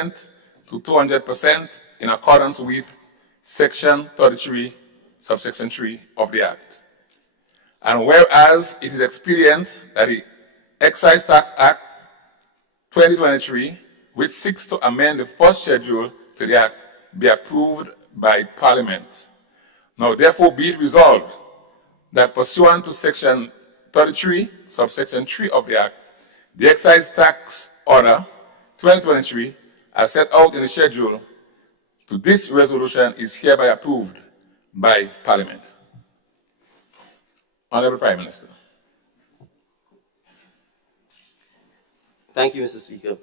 to 200% in accordance with Section 33, subsection 3 of the Act. And whereas it is expedient that the Excise Tax Act 2023, which seeks to amend the first schedule to the Act, be approved by Parliament. Now, therefore, be it resolved that pursuant to Section 33, subsection 3 of the Act, the Excise Tax Order 2023, as set out in the schedule to this resolution, is hereby approved by Parliament. Honorable Prime Minister. Thank you, Mr. Speaker.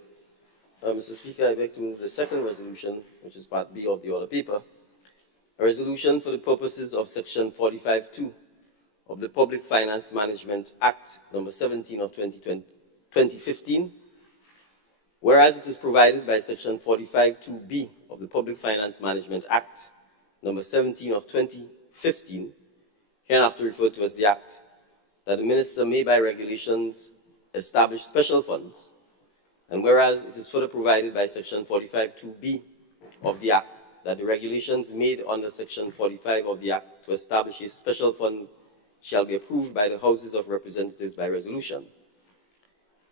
Mr. Speaker, I beg to move the second resolution, which is Part B of the order paper, a resolution for the purposes of Section 45(2) of the Public Finance Management Act number 17 of 2015, whereas it is provided by Section 45(2)(b) of the Public Finance Management Act number 17 of 2015, hereinafter referred to as the Act, that the Minister may by regulations establish special funds, and whereas it is further provided by Section 45(2)(b) of the Act that the regulations made under Section 45 of the Act to establish a special fund shall be approved by the Houses of Representatives by resolution.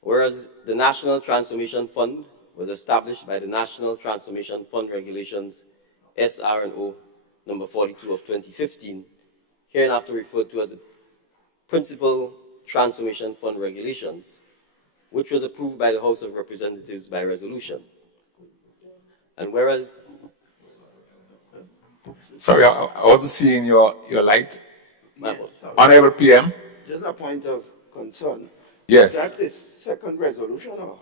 Whereas the National Transformation Fund was established by the National Transformation Fund Regulations SR&O number 42 of 2015, hereinafter referred to as the Principal Transformation Fund Regulations, which was approved by the House of Representatives by resolution. And whereas... Sorry, I wasn't seeing your light. Yes, Honorable PM. just a point of concern. Yes. Is that the second resolution or?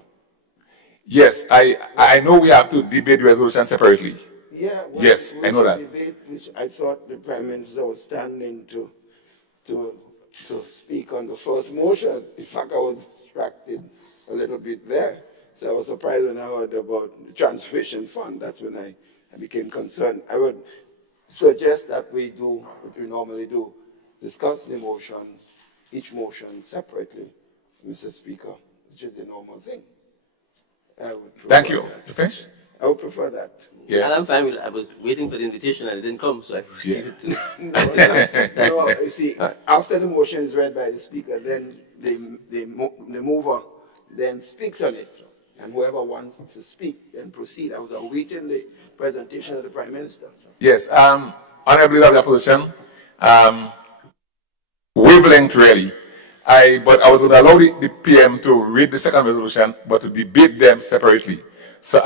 Yes, I know we have to debate the resolution separately. Yeah. Well, Yes, I know that. Debate, which I thought the Prime Minister was standing to speak on the first motion. In fact, I was distracted a little bit there. So I was surprised when I heard about the Transformation Fund. That's when I became concerned. I would suggest that we do what we normally do, discuss the motions, each motion separately, Mr. Speaker, which is the normal thing. Thank you. You finished? I would prefer that. And I'm fine with it. I was waiting for the invitation and it didn't come, so I proceeded to... No, you see, after the motion is read by the Speaker, then the mover then speaks on it. And whoever wants to speak, then proceed. I was awaiting the presentation of the Prime Minister. Yes, Honorable Leader of the Opposition, wavelength really. But I was going to allow the PM to read the second resolution, but to debate them separately. So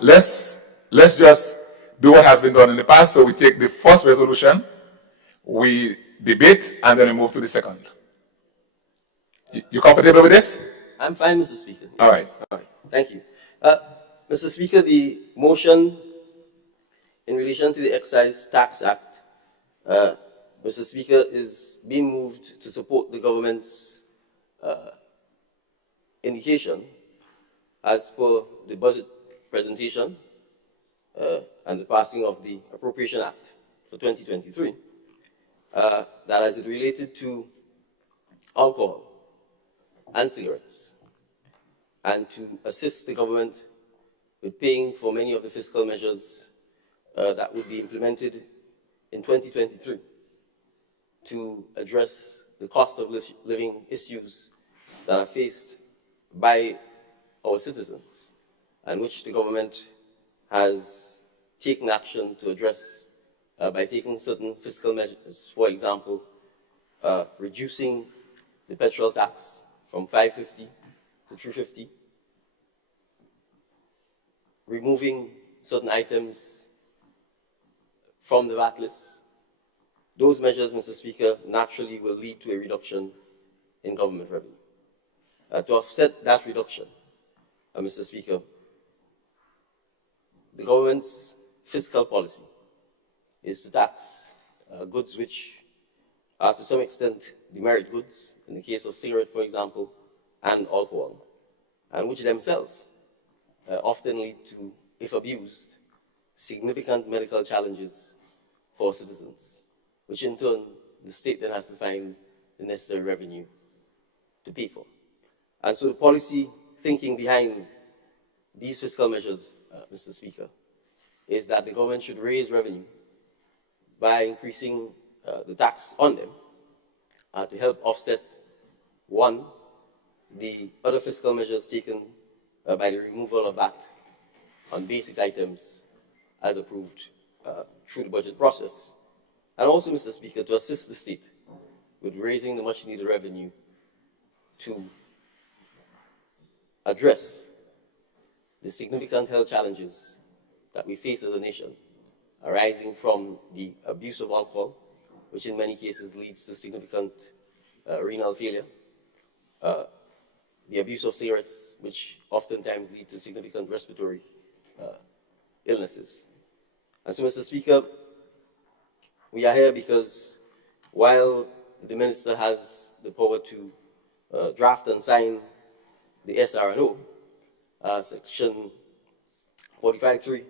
let's just do what has been done in the past. So we take the first resolution, we debate, and then we move to the second. You comfortable with this? I'm fine, Mr. Speaker. All right. All right. Thank you. Mr. Speaker, the motion in relation to the Excise Tax Act, Mr. Speaker, is being moved to support the government's indication as per the budget presentation and the passing of the Appropriation Act for 2023, that as it related to alcohol and cigarettes, and to assist the government with paying for many of the fiscal measures that would be implemented in 2023 to address the cost of living issues that are faced by our citizens, and which the government has taken action to address by taking certain fiscal measures. For example, reducing the petrol tax from 550 to 350, removing certain items from the VAT list. Those measures, Mr. Speaker, naturally will lead to a reduction in government revenue. To offset that reduction, Mr. Speaker, the government's fiscal policy is to tax goods which are to some extent demerit goods, in the case of cigarette, for example, and alcohol, and which themselves often lead to, if abused, significant medical challenges for citizens, which in turn the state then has to find the necessary revenue to pay for. And so the policy thinking behind these fiscal measures Mr. Speaker, is that the government should raise revenue by increasing the tax on them to help offset, one, the other fiscal measures taken by the removal of VAT on basic items as approved through the budget process. And also, Mr. Speaker, to assist the state with raising the much-needed revenue to address the significant health challenges that we face as a nation arising from the abuse of alcohol, which in many cases leads to significant renal failure, the abuse of cigarettes, which oftentimes lead to significant respiratory illnesses. And so, Mr. Speaker, we are here because while the minister has the power to draft and sign the SRNO, Section 45(3)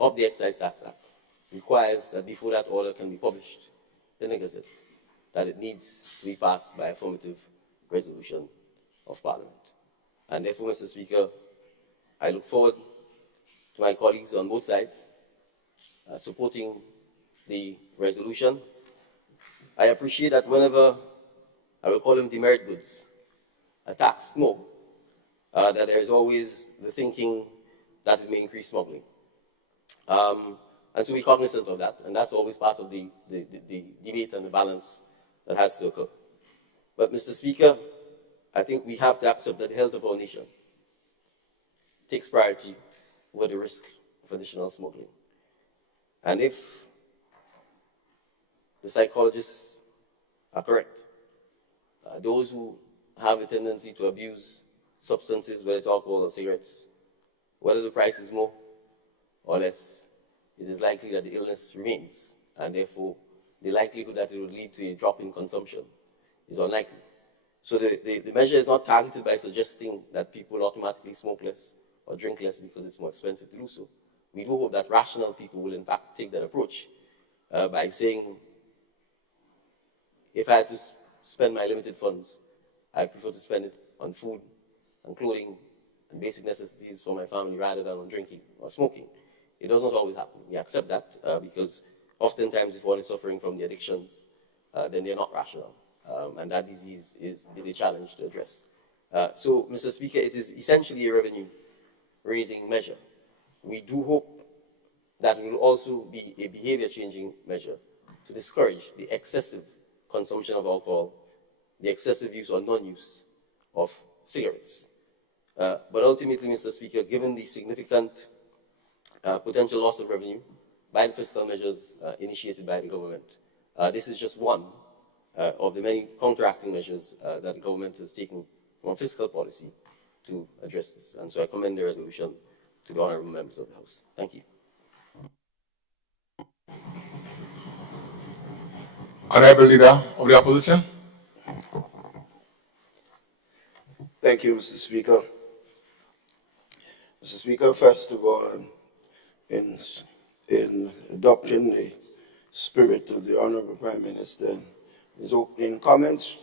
of the Excise Tax Act requires that before that order can be published in the Gazette, that it needs to be passed by affirmative resolution of Parliament. And therefore, Mr. Speaker, I look forward to my colleagues on both sides supporting the resolution. I appreciate that whenever, I will call them demerit goods, are taxed more, that there is always the thinking that it may increase smuggling. And so we're cognizant of that, and that's always part of the debate and the balance that has to occur. But, Mr. Speaker, I think we have to accept that the health of our nation takes priority over the risk of additional smuggling. And if the psychologists are correct, those who have a tendency to abuse substances, whether it's alcohol or cigarettes, whether the price is more or less, it is likely that the illness remains, and therefore the likelihood that it would lead to a drop in consumption is unlikely. So the measure is not targeted by suggesting that people automatically smoke less or drink less because it's more expensive to do so. We do hope that rational people will in fact take that approach by saying, if I had to spend my limited funds, I prefer to spend it on food and clothing and basic necessities for my family rather than on drinking or smoking. It does not always happen. We accept that because oftentimes if one is suffering from the addictions, then they're not rational. And that disease is a challenge to address. So, Mr. Speaker, it is essentially a revenue-raising measure. We do hope that it will also be a behavior-changing measure to discourage the excessive consumption of alcohol, the excessive use or non-use of cigarettes. But ultimately, Mr. Speaker, given the significant potential loss of revenue by the fiscal measures initiated by the government, this is just one of the many counteracting measures that the government has taken from a fiscal policy to address this. And so I commend the resolution to the honorable members of the House. Thank you. Honorable Leader of the Opposition. Thank you, Mr. Speaker. Mr. Speaker, first of all, in adopting the spirit of the Honorable Prime Minister, his opening comments,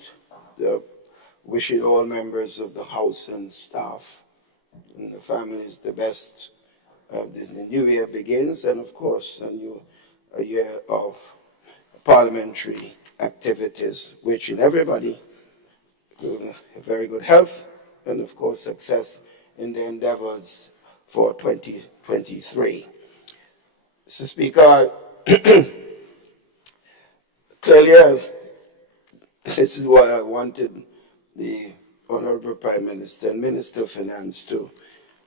wishing all members of the House and staff and the families the best as the new year begins, and of course a year of parliamentary activities, wishing everybody a very good health and of course success in their endeavors for 2023. Mr. Speaker, clearly this is what I wanted the Honorable Prime Minister and Minister of Finance to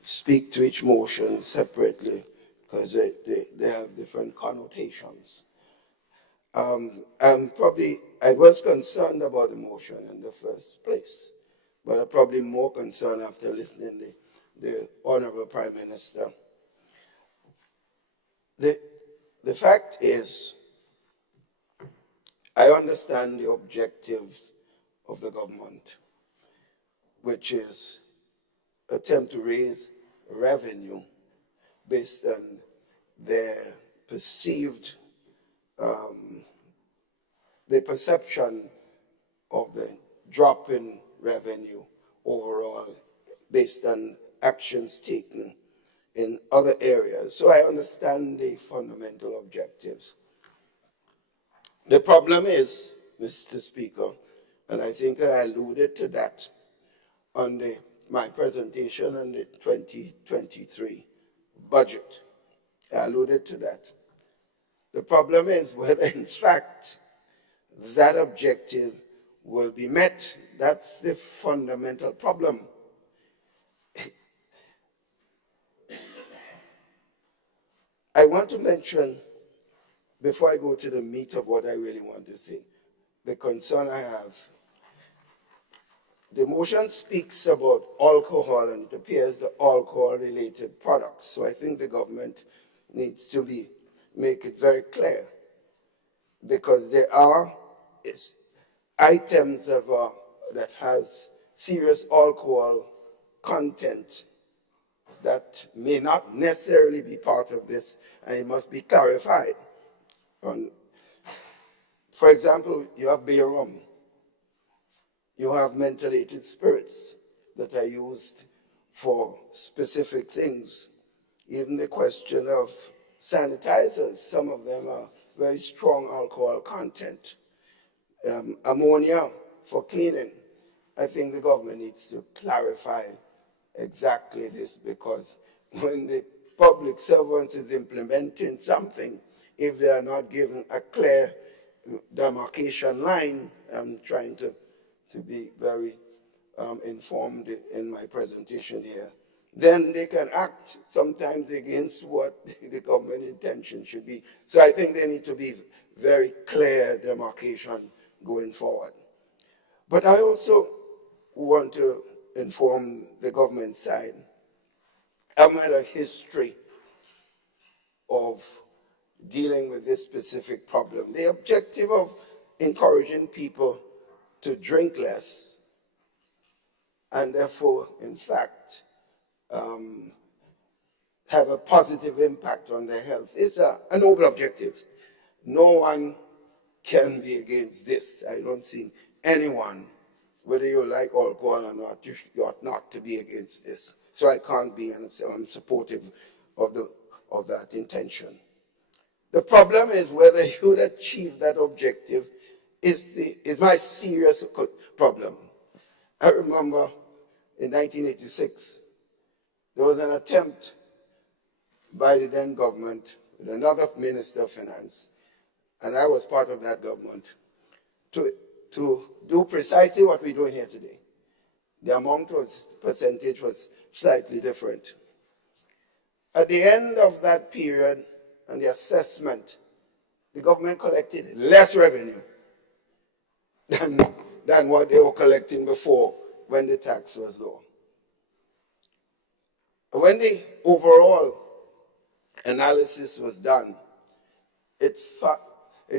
speak to each motion separately because they have different connotations. And probably I was concerned about the motion in the first place, but I'm probably more concerned after listening to the Honorable Prime Minister. The fact is, I understand the objectives of the government, which is attempt to raise revenue based on their perceived, the perception of the drop in revenue overall based on actions taken in other areas. So I understand the fundamental objectives. The problem is, Mr. Speaker, and I think I alluded to that on my presentation on the 2023 budget. I alluded to that. The problem is whether, in fact, that objective will be met. That's the fundamental problem. I want to mention, before I go to the meat of what I really want to say, the concern I have. The motion speaks about alcohol, and it appears the alcohol-related products. So I think the government needs to make it very clear, because there are items that has serious alcohol content that may not necessarily be part of this, and it must be clarified. For example, you have beer rum. You have mentholated spirits that are used for specific things. Even the question of sanitizers, some of them are very strong alcohol content. Ammonia for cleaning. I think the government needs to clarify exactly this, because when the public servants is implementing something, if they are not given a clear demarcation line, I'm trying to be very informed in my presentation here, then they can act sometimes against what the government intention should be. So I think there need to be very clear demarcation going forward. But I also want to inform the government side. I've had a history of dealing with this specific problem. The objective of encouraging people to drink less and therefore, in fact, have a positive impact on their health is a noble objective. No one can be against this. I don't see anyone, whether you like alcohol or not, you ought not to be against this. So I can't be, and I'm supportive of that intention. The problem is whether you would achieve that objective is my serious problem. I remember in 1986, there was an attempt by the then government with another Minister of Finance, and I was part of that government, to do precisely what we're doing here today. The percentage was slightly different. At the end of that period and the assessment, the government collected less revenue than what they were collecting before when the tax was low. When the overall analysis was done, it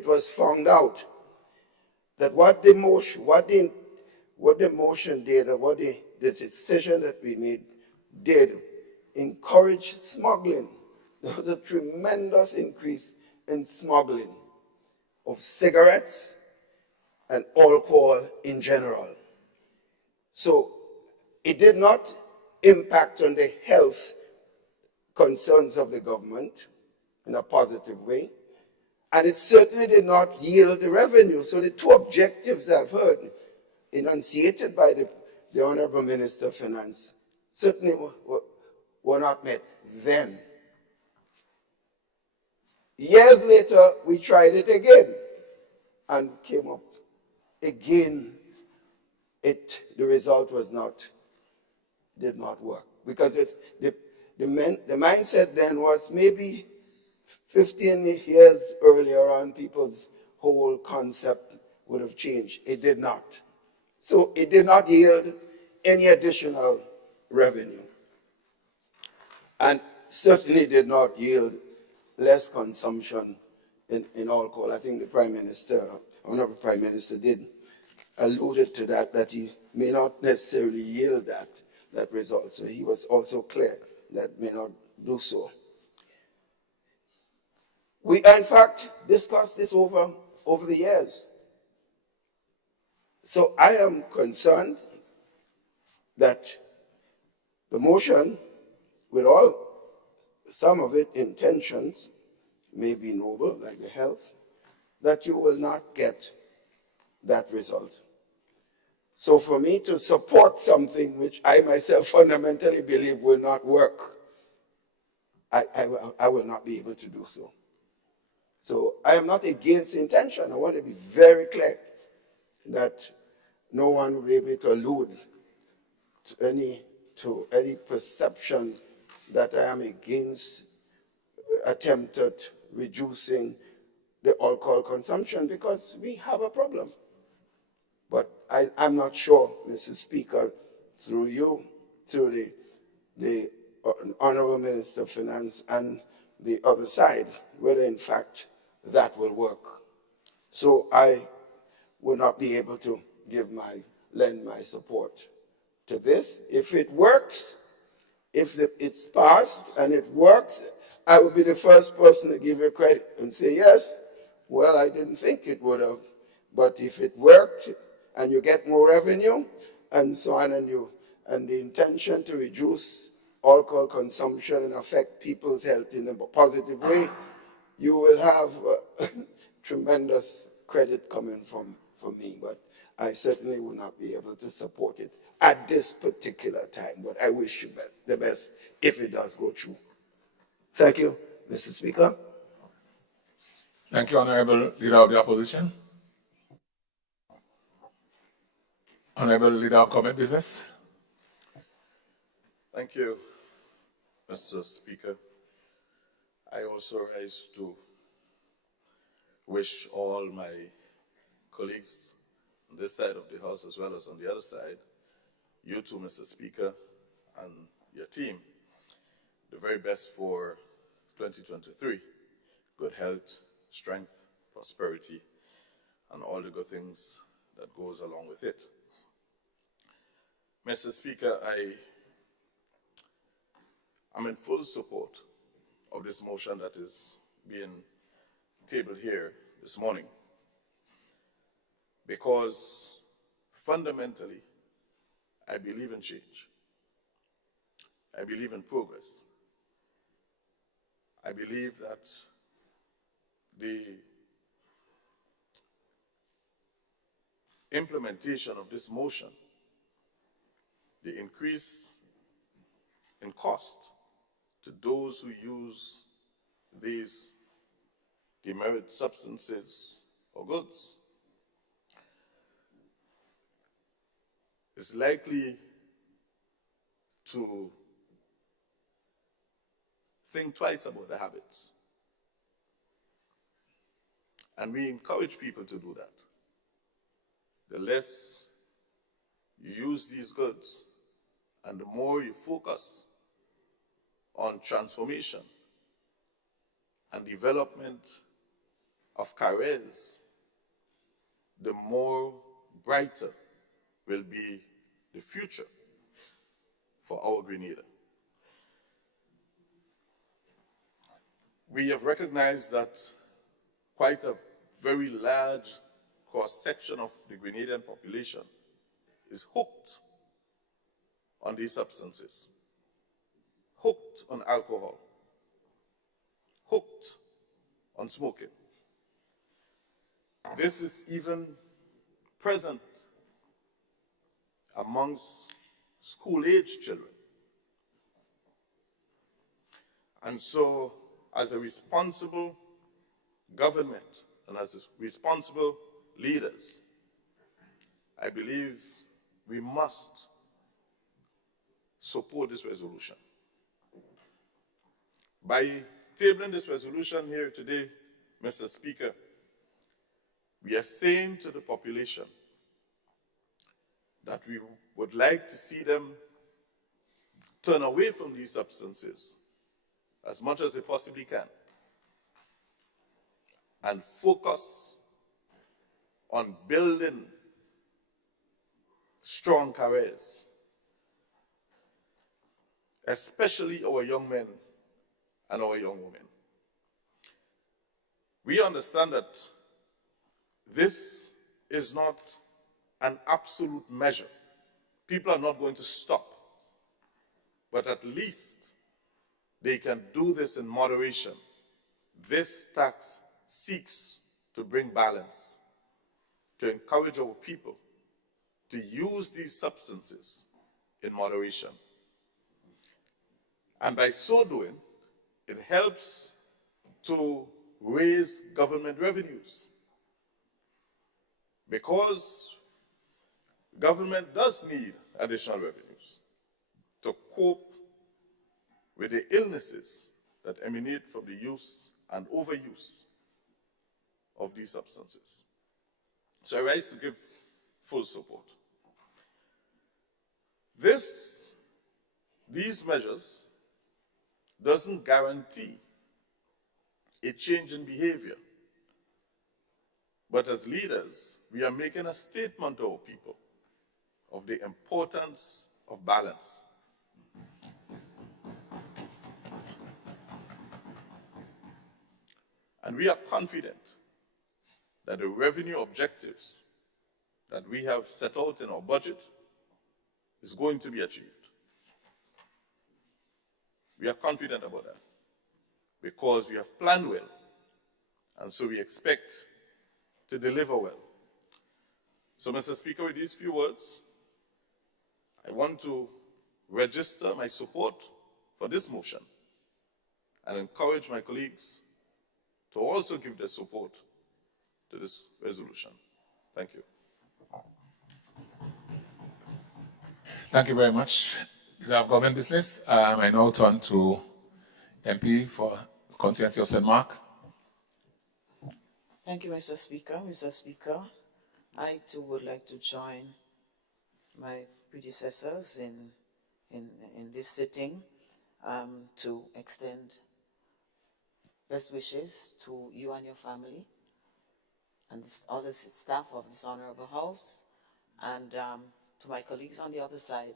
was found out that what the motion did, or what the decision that we made did, encourage smuggling. There was a tremendous increase in smuggling of cigarettes and alcohol in general. So it did not impact on the health concerns of the government in a positive way, and it certainly did not yield the revenue. So the two objectives I've heard enunciated by the Honorable Minister of Finance certainly were not met then. Years later, we tried it again and came up again. The result did not work, because the mindset then was maybe 15 years earlier on, people's whole concept would have changed. It did not. So it did not yield any additional revenue, and certainly did not yield less consumption in alcohol. I think the Prime Minister, Honorable Prime Minister, did alluded to that he may not necessarily yield that result. So he was also clear that may not do so. We, in fact, discussed this over the years. So I am concerned that the motion, with all some of it intentions may be noble, like the health, that you will not get that result. So for me to support something which I myself fundamentally believe will not work, I will not be able to do so. So I am not against intention. I want to be very clear that no one will be able to allude to any perception that I am against attempted reducing the alcohol consumption, because we have a problem. But I'm not sure, Mr. Speaker, through you, through the Honorable Minister of Finance and the other side, whether in fact that will work. So I will not be able to lend my support to this. If it works, if it's passed and it works, I will be the first person to give you credit and say, yes, well, I didn't think it would have. But if it worked and you get more revenue and so on, and the intention to reduce alcohol consumption and affect people's health in a positive way, you will have tremendous credit coming from me. But I certainly will not be able to support it at this particular time. But I wish you the best if it does go through. Thank you, Mr. Speaker. Thank you, Honorable Leader of the Opposition. Honorable Leader of Government Business. Thank you, Mr. Speaker. I also rise to wish all my colleagues on this side of the House as well as on the other side, you too, Mr. Speaker, and your team, the very best for 2023. Good health, strength, prosperity, and all the good things that goes along with it. Mr. Speaker, I'm in full support of this motion that is being tabled here this morning, because fundamentally, I believe in change. I believe in progress. I believe that the implementation of this motion, the increase in cost to those who use these demerit substances or goods, is likely to think twice about their habits. And we encourage people to do that. The less you use these goods and the more you focus on transformation and development of careers, the more brighter will be the future for our Grenada. We have recognized that quite a very large cross-section of the Grenadian population is hooked on these substances, hooked on alcohol, hooked on smoking. This is even present amongst school-age children. And so, as a responsible government and as responsible leaders, I believe we must support this resolution. By tabling this resolution here today, Mr. Speaker, we are saying to the population that we would like to see them turn away from these substances as much as they possibly can and focus on building strong careers, especially our young men and our young women. We understand that this is not an absolute measure. People are not going to stop, but at least they can do this in moderation. This tax seeks to bring balance, to encourage our people to use these substances in moderation. And by so doing, it helps to raise government revenues. Because government does need additional revenues to cope with the illnesses that emanate from the use and overuse of these substances. So I rise to give full support. These measures doesn't guarantee a change in behavior. But as leaders, we are making a statement to our people of the importance of balance. And we are confident that the revenue objectives that we have set out in our budget is going to be achieved. We are confident about that because we have planned well, and so we expect to deliver well. So, Mr. Speaker, with these few words, I want to register my support for this motion and encourage my colleagues to also give their support to this resolution. Thank you. Thank you very much. You have government business. I now turn to MP for continuity of St. Mark. Thank you, Mr. Speaker. Mr. Speaker, I too would like to join my predecessors in this sitting to extend best wishes to you and your family and all the staff of this honorable house, and to my colleagues on the other side,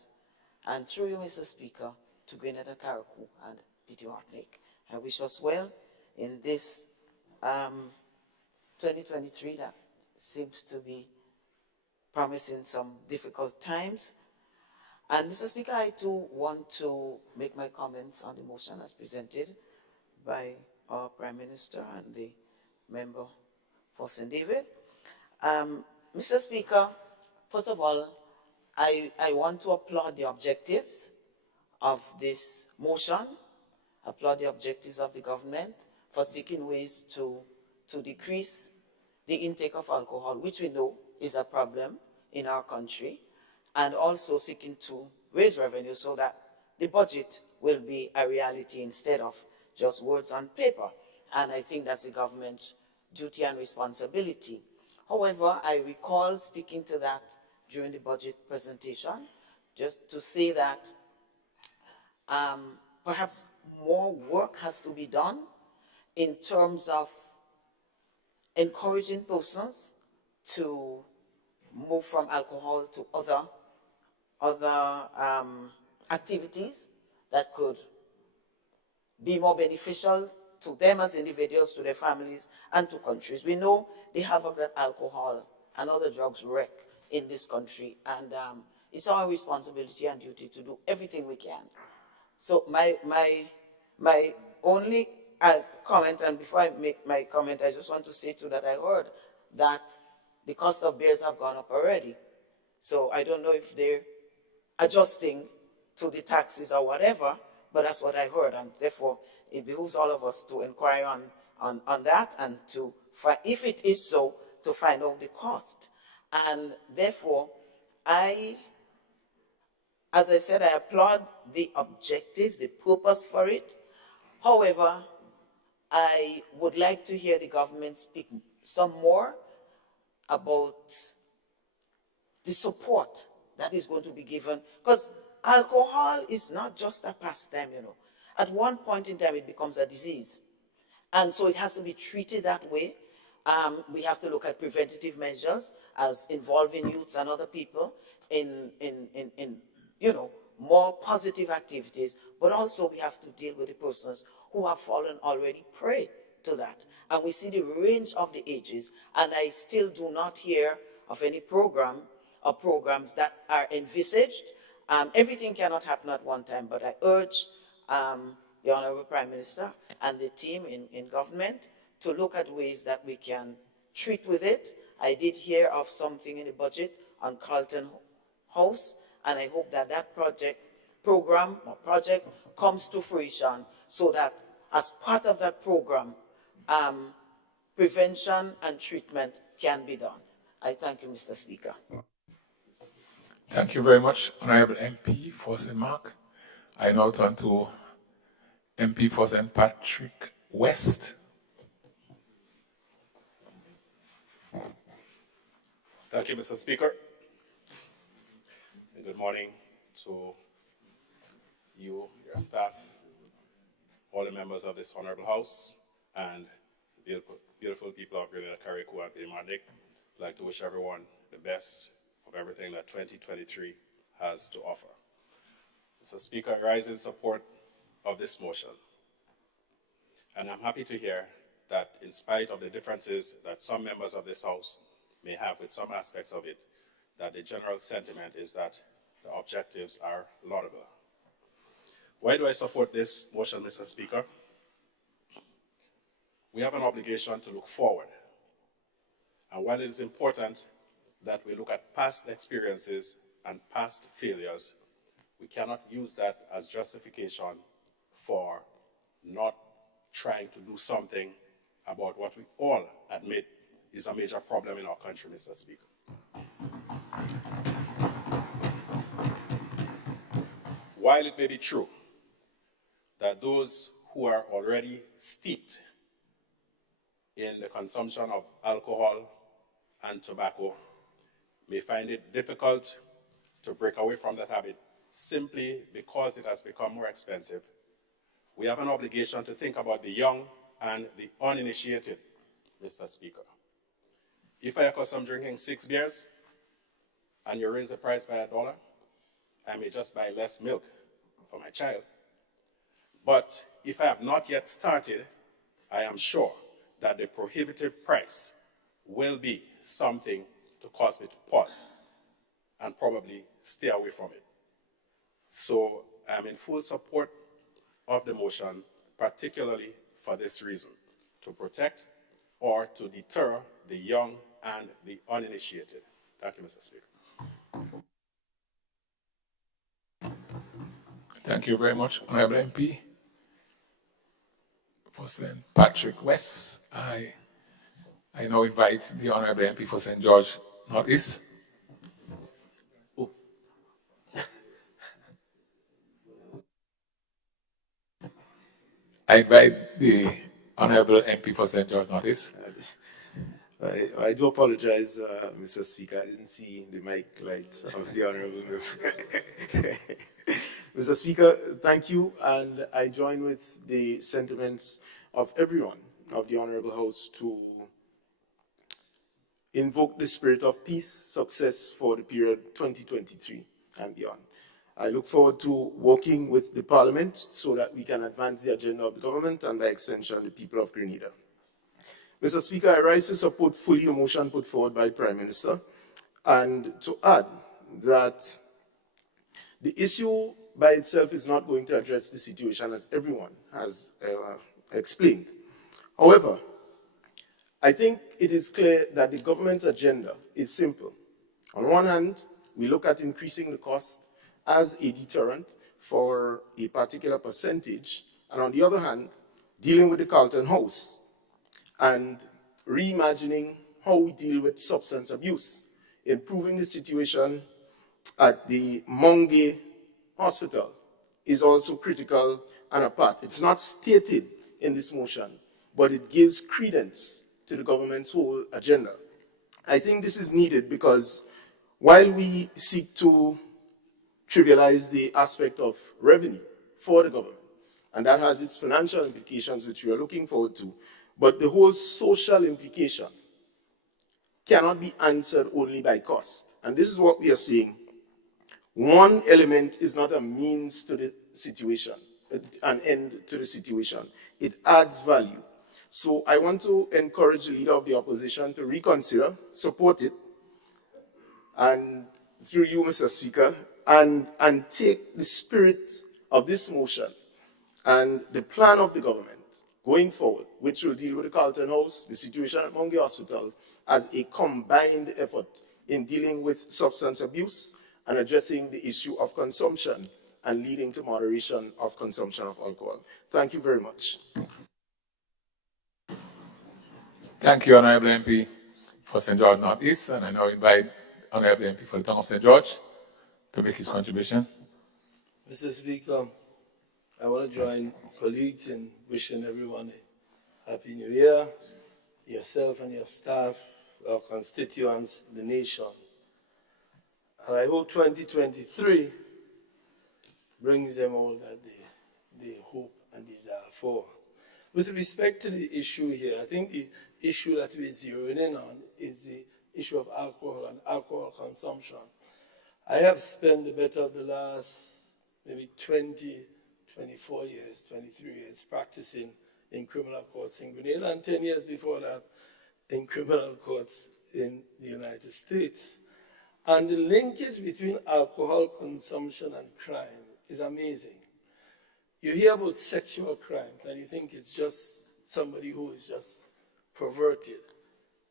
and through you, Mr. Speaker, to Grenada Carriacou and Petite Martinique. I wish us well in this 2023 that seems to be promising some difficult times. And Mr. Speaker, I too want to make my comments on the motion as presented by our Prime Minister and the member for St. David. Mr. Speaker, first of all, I want to applaud the objectives of this motion, applaud the objectives of the government for seeking ways to decrease the intake of alcohol, which we know is a problem in our country, and also seeking to raise revenue so that the budget will be a reality instead of just words on paper. And I think that's the government's duty and responsibility. However, I recall speaking to that during the budget presentation, just to say that perhaps more work has to be done in terms of encouraging persons to move from alcohol to other activities that could be more beneficial to them as individuals, to their families, and to countries. We know the havoc that alcohol and other drugs wreak in this country, and it's our responsibility and duty to do everything we can. So my only comment, and before I make my comment, I just want to say too that I heard that the cost of beers have gone up already. So I don't know if they're adjusting to the taxes or whatever, but that's what I heard, and therefore it behooves all of us to inquire on that, and to find, if it is so, to find out the cost. And therefore, as I said, I applaud the objective, the purpose for it. However, I would like to hear the government speak some more about the support that is going to be given, because alcohol is not just a pastime, you know. At one point in time, it becomes a disease. And so it has to be treated that way. We have to look at preventative measures as involving youths and other people in you know, more positive activities, but also we have to deal with the persons who have fallen already prey to that. And we see the range of the ages, and I still do not hear of any program or programs that are envisaged. Everything cannot happen at one time, but I urge the Honorable Prime Minister and the team in government to look at ways that we can treat with it. I did hear of something in the budget on Carlton House, and I hope that that project comes to fruition so that as part of that program, prevention and treatment can be done. I thank you, Mr. Speaker. Thank you very much, Honorable MP for St. Mark. I now turn to MP for St. Patrick West. Thank you, Mr. Speaker. And good morning to you, your staff, all the members of this honorable house, and beautiful people of Grenada, Carriacou, and Paymandic. I'd like to wish everyone the best of everything that 2023 has to offer. Mr. Speaker, I rise in support of this motion. And I'm happy to hear that in spite of the differences that some members of this house may have with some aspects of it, that the general sentiment is that the objectives are laudable. Why do I support this motion, Mr. Speaker? We have an obligation to look forward. And while it is important that we look at past experiences and past failures, we cannot use that as justification for not trying to do something about what we all admit is a major problem in our country, Mr. Speaker. While it may be true that those who are already steeped in the consumption of alcohol and tobacco may find it difficult to break away from that habit simply because it has become more expensive, we have an obligation to think about the young and the uninitiated, Mr. Speaker. If I accustom drinking 6 beers and you raise the price by $1, I may just buy less milk for my child. But if I have not yet started, I am sure that the prohibitive price will be something to cause me to pause and probably stay away from it. So I'm in full support of the motion, particularly for this reason, to protect or to deter the young and the uninitiated. Thank you, Mr. Speaker. Thank you very much, Honorable MP for St. Patrick West. I now invite the Honorable MP for St. George Northeast. I invite the Honorable MP for St. George Northeast. I do apologize, Mr. Speaker. I didn't see the mic light of the Honorable Member. Mr. Speaker, thank you, and I join with the sentiments of everyone of the Honorable House to invoke the spirit of peace, success for the period 2023 and beyond. I look forward to working with the Parliament so that we can advance the agenda of the government and by extension the people of Grenada. Mr. Speaker, I rise to support fully the motion put forward by the Prime Minister and to add that the issue by itself is not going to address the situation as everyone has explained. However, I think it is clear that the government's agenda is simple. On one hand, we look at increasing the cost as a deterrent for a particular percentage, and on the other hand, dealing with the Carlton House and reimagining how we deal with substance abuse, improving the situation at the Monge Hospital is also critical and a part. It's not stated in this motion, but it gives credence to the government's whole agenda. I think this is needed because while we seek to trivialize the aspect of revenue for the government, and that has its financial implications, which we are looking forward to, but the whole social implication cannot be answered only by cost. And this is what we are seeing. One element is not a means to the situation, an end to the situation. It adds value. So I want to encourage the Leader of the Opposition to reconsider, support it, and through you, Mr. Speaker, and take the spirit of this motion And the plan of the government going forward, which will deal with the Carlton House, the situation at Monge Hospital, as a combined effort in dealing with substance abuse and addressing the issue of consumption and leading to moderation of consumption of alcohol. Thank you very much. Thank you, Honorable MP for St. George Northeast, and I now invite Honorable MP for the town of St. George to make his contribution. Mr. Speaker, I want to join colleagues in wishing everyone a Happy New Year, yourself and your staff, our constituents, the nation. And I hope 2023 brings them all that they hope and desire for. With respect to the issue here, I think the issue that we're zeroing in on is the issue of alcohol and alcohol consumption. I have spent the better of the last maybe 20, 24 years, 23 years practicing in criminal courts in Grenada, and 10 years before that in criminal courts in the United States. And the linkage between alcohol consumption and crime is amazing. You hear about sexual crimes and you think it's just somebody who is just perverted.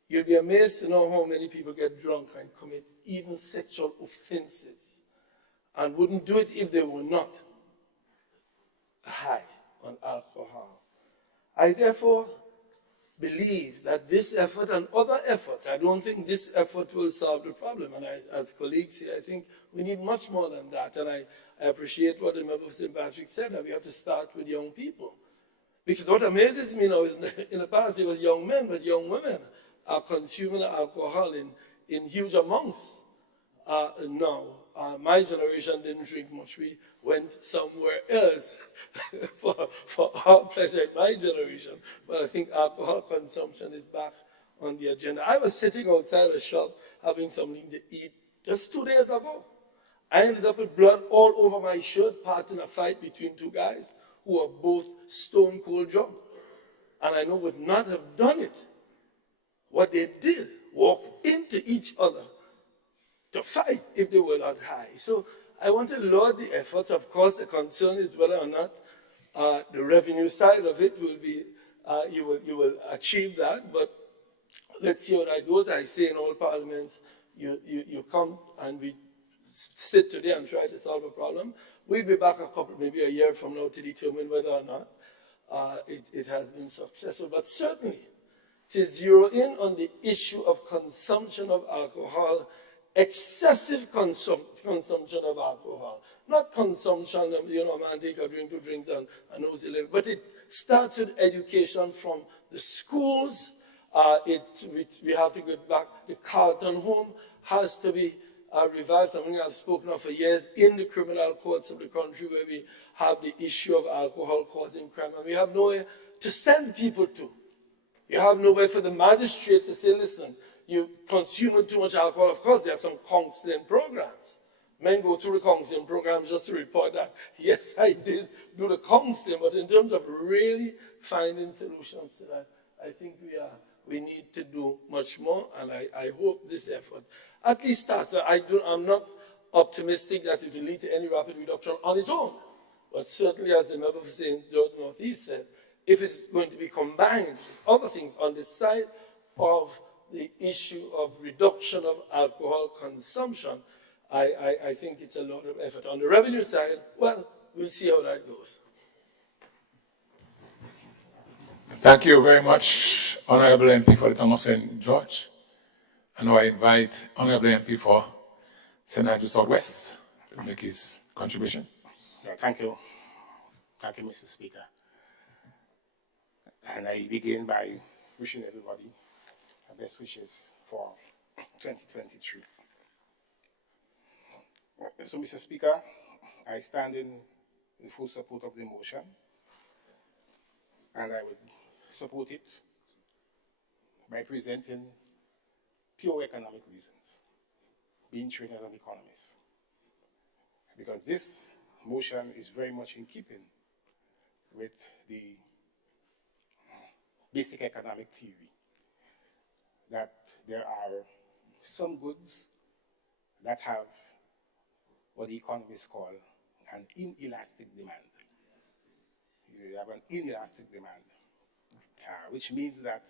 You'll be amazed to know how many people get drunk and commit even sexual offenses and wouldn't do it if they were not high on alcohol. I therefore believe that this effort and other efforts, I don't think this effort will solve the problem. And as colleagues here, I think we need much more than that. And I appreciate what the member of St. Patrick said, that we have to start with young people. Because what amazes me now is in the past it was young men, but young women are consuming alcohol in huge amounts now. My generation didn't drink much. We went somewhere else for our pleasure in my generation. But I think alcohol consumption is back on the agenda. I was sitting outside a shop having something to eat just 2 days ago. I ended up with blood all over my shirt, part in a fight between two guys who were both stone cold drunk. And I know would not have done it. What they did, walk into each other to fight if they were not high. So I want to laud the efforts. Of course, the concern is whether or not the revenue side of it will be, you will achieve that. But let's see how that goes. I say in all parliaments, you come and we sit today and try to solve a problem. We'll be back maybe a year from now to determine whether or not it has been successful. But certainly, to zero in on the issue of consumption of alcohol, excessive consumption of alcohol. Not consumption, a man take a drink, 2 drinks, and knows he live. But it starts with education from the schools. We have to get back. The Carlton Home has to be revived, something I've spoken of for years, in the criminal courts of the country where we have the issue of alcohol causing crime. And we have nowhere to send people to. You have nowhere for the magistrate to say, listen, you consume too much alcohol. Of course, there are some counseling programs. Men go through the counseling programs just to report that, yes, I did do the counseling. But in terms of really finding solutions to that, I think we need to do much more. And I hope this effort at least starts. I'm not optimistic that it will lead to any rapid reduction on its own. But certainly, as the member for St. George Northeast said, if it's going to be combined with other things on the side of the issue of reduction of alcohol consumption, I think it's a lot of effort. On the revenue side, well, we'll see how that goes. Thank you very much, Honorable MP for the town of St. George. And now I invite Honorable MP for St. Andrew Southwest to make his contribution. Thank you. Thank you, Mr. Speaker. And I begin by wishing everybody the best wishes for 2023. So, Mr. Speaker, I stand in full support of the motion, and I would support it by presenting pure economic reasons, being trained as an economist. Because this motion is very much in keeping with the basic economic theory that there are some goods that have what the economists call an inelastic demand. you have an inelastic demand, which means that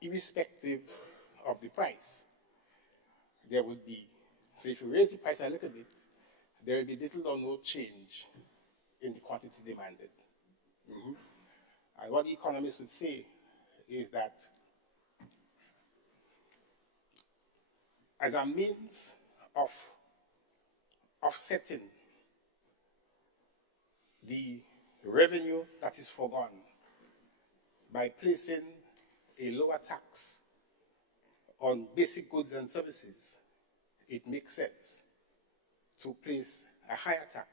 irrespective of the price, there would be, so if you raise the price a little bit, there will be little or no change in the quantity demanded. And what the economists would say is that as a means of offsetting the revenue that is foregone by placing a lower tax on basic goods and services, it makes sense to place a higher tax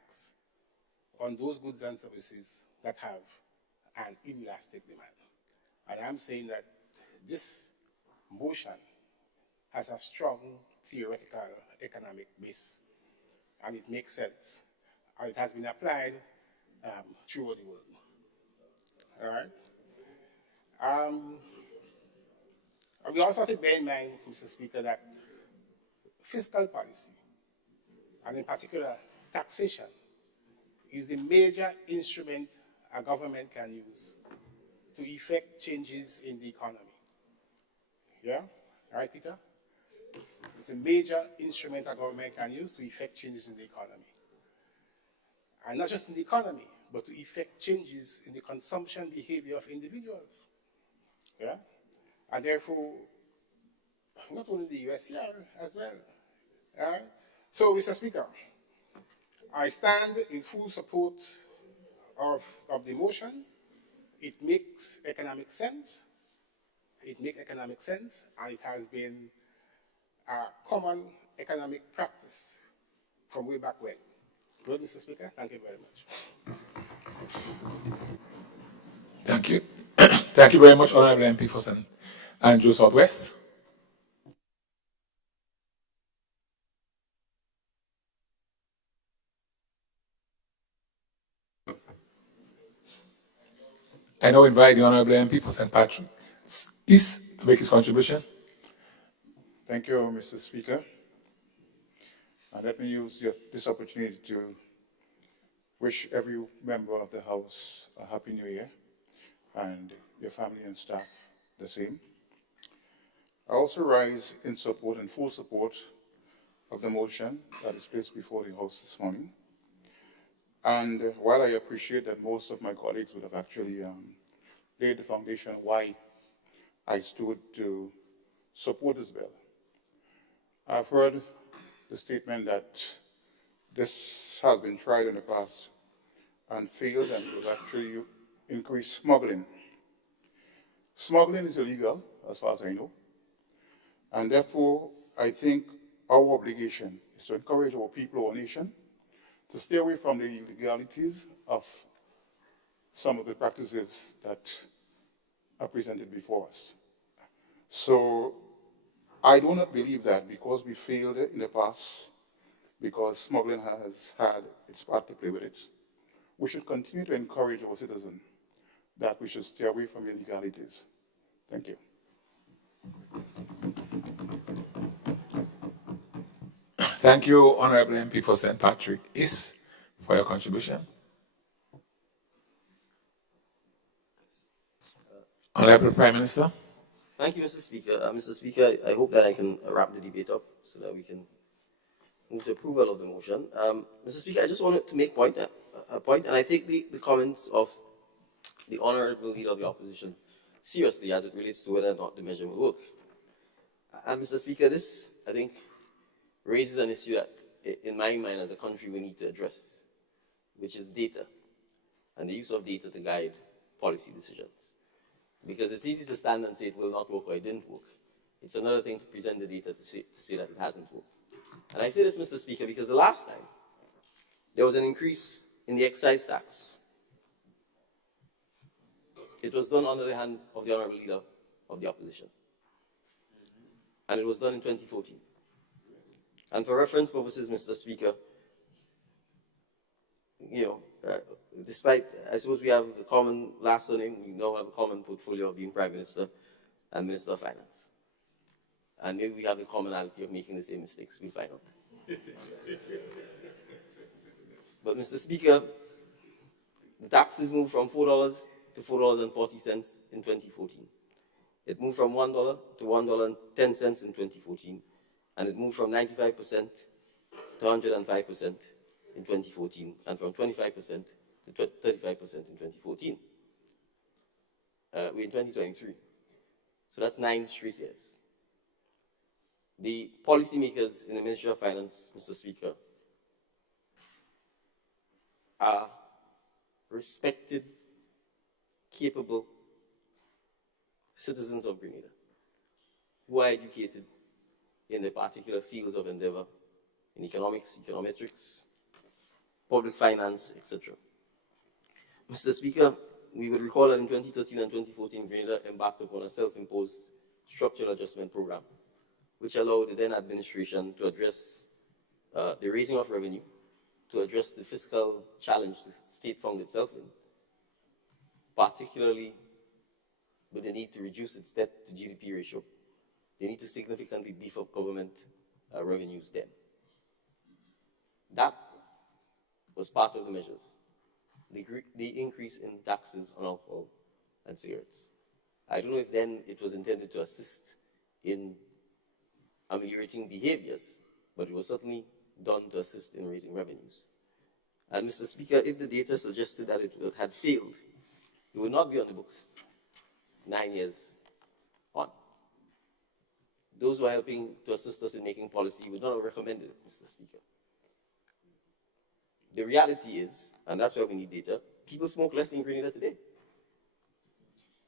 on those goods and services that have an inelastic demand. And I'm saying that this motion has a strong theoretical economic base, and it makes sense. And it has been applied throughout the world. All right? And we also have to bear in mind, Mr. Speaker, that fiscal policy, and in particular taxation, is the major instrument a government can use to effect changes in the economy. Yeah? All right, Peter? It's a major instrument a government can use to effect changes in the economy. And not just in the economy, but to effect changes in the consumption behavior of individuals. Yeah? And therefore, not only the US, here as well. All right? So, Mr. Speaker, I stand in full support of the motion. It makes economic sense. It makes economic sense, and it has been a common economic practice from way back when. Good, Mr. Speaker. Thank you very much. Thank you. Thank you very much, Honorable MP for St. Andrew Southwest. I now invite the Honorable MP for St. Patrick East to make his contribution. Thank you, Mr. Speaker. And let me use this opportunity to wish every member of the House a Happy New Year, and your family and staff the same. I also rise in support and full support of the motion that is placed before the House this morning. And while I appreciate that most of my colleagues would have actually laid the foundation why I stood to support this bill, I've heard the statement that this has been tried in the past and failed and will actually increase smuggling. Smuggling is illegal, as far as I know, and therefore I think our obligation is to encourage our people, our nation, to stay away from the illegalities of some of the practices that are presented before us. So I do not believe that because we failed in the past, because smuggling has had its part to play with it, we should continue to encourage our citizens that we should stay away from illegalities. Thank you. Thank you, Honorable MP for St. Patrick East, for your contribution. Honorable Prime Minister. Thank you, Mr. Speaker. Mr. Speaker, I hope that I can wrap the debate up so that we can move to approval of the motion. Mr. Speaker, I just wanted to make a point, and I take the comments of the Honorable Leader of the Opposition seriously as it relates to whether or not the measure will work. And Mr. Speaker, this, I think, raises an issue that, in my mind, as a country, we need to address, which is data, and the use of data to guide policy decisions. Because it's easy to stand and say it will not work or it didn't work. It's another thing to present the data to say that it hasn't worked. And I say this, Mr. Speaker, because the last time there was an increase in the excise tax, it was done under the hand of the Honorable Leader of the Opposition. And it was done in 2014. And for reference purposes, Mr. Speaker, despite, I suppose we have the common last name, we now have a common portfolio of being Prime Minister and Minister of Finance. And maybe we have the commonality of making the same mistakes, we'll find out. But Mr. Speaker, The taxes moved from $4 to $4.40 in 2014. It moved from $1 to $1.10 in 2014, and it moved from 95% to 105% in 2014, and from 25% to 35% in 2014. We're in 2023. So that's 9 straight years. The policymakers in the Ministry of Finance, Mr. Speaker, are respected, capable citizens of Grenada who are educated in the particular fields of endeavor in economics, econometrics, public finance, etc. Mr. Speaker, we would recall that in 2013 and 2014, Grenada embarked upon a self-imposed structural adjustment program, which allowed the then administration to address the raising of revenue, to address the fiscal challenge the state found itself in, particularly with the need to reduce its debt to GDP ratio. They need to significantly beef up government revenues then. That was part of the measures. The increase in taxes on alcohol and cigarettes. I don't know if then it was intended to assist in ameliorating behaviors, but it was certainly done to assist in raising revenues. And Mr. Speaker, if the data suggested that it had failed, it would not be on the books 9 years on. Those who are helping to assist us in making policy would not have recommended it, Mr. Speaker. The reality is, and that's why we need data, people smoke less in Grenada today.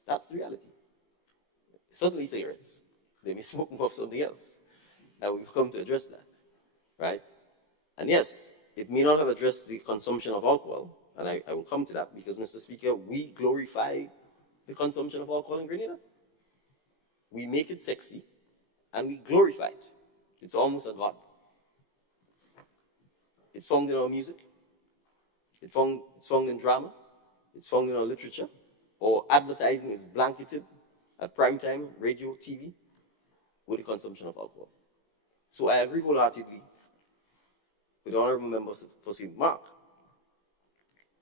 That's the reality. Certainly cigarettes. They may smoke more of something else. And we've come to address that, right? And yes, it may not have addressed the consumption of alcohol, and I will come to that because, Mr. Speaker, we glorify the consumption of alcohol in Grenada. We make it sexy, and we glorify it. It's almost a god. It's found in our music. It's found in drama. It's found in our literature. Or advertising is blanketed at prime time, radio, TV, with the consumption of alcohol. So I agree wholeheartedly with the Honorable Member for St. Mark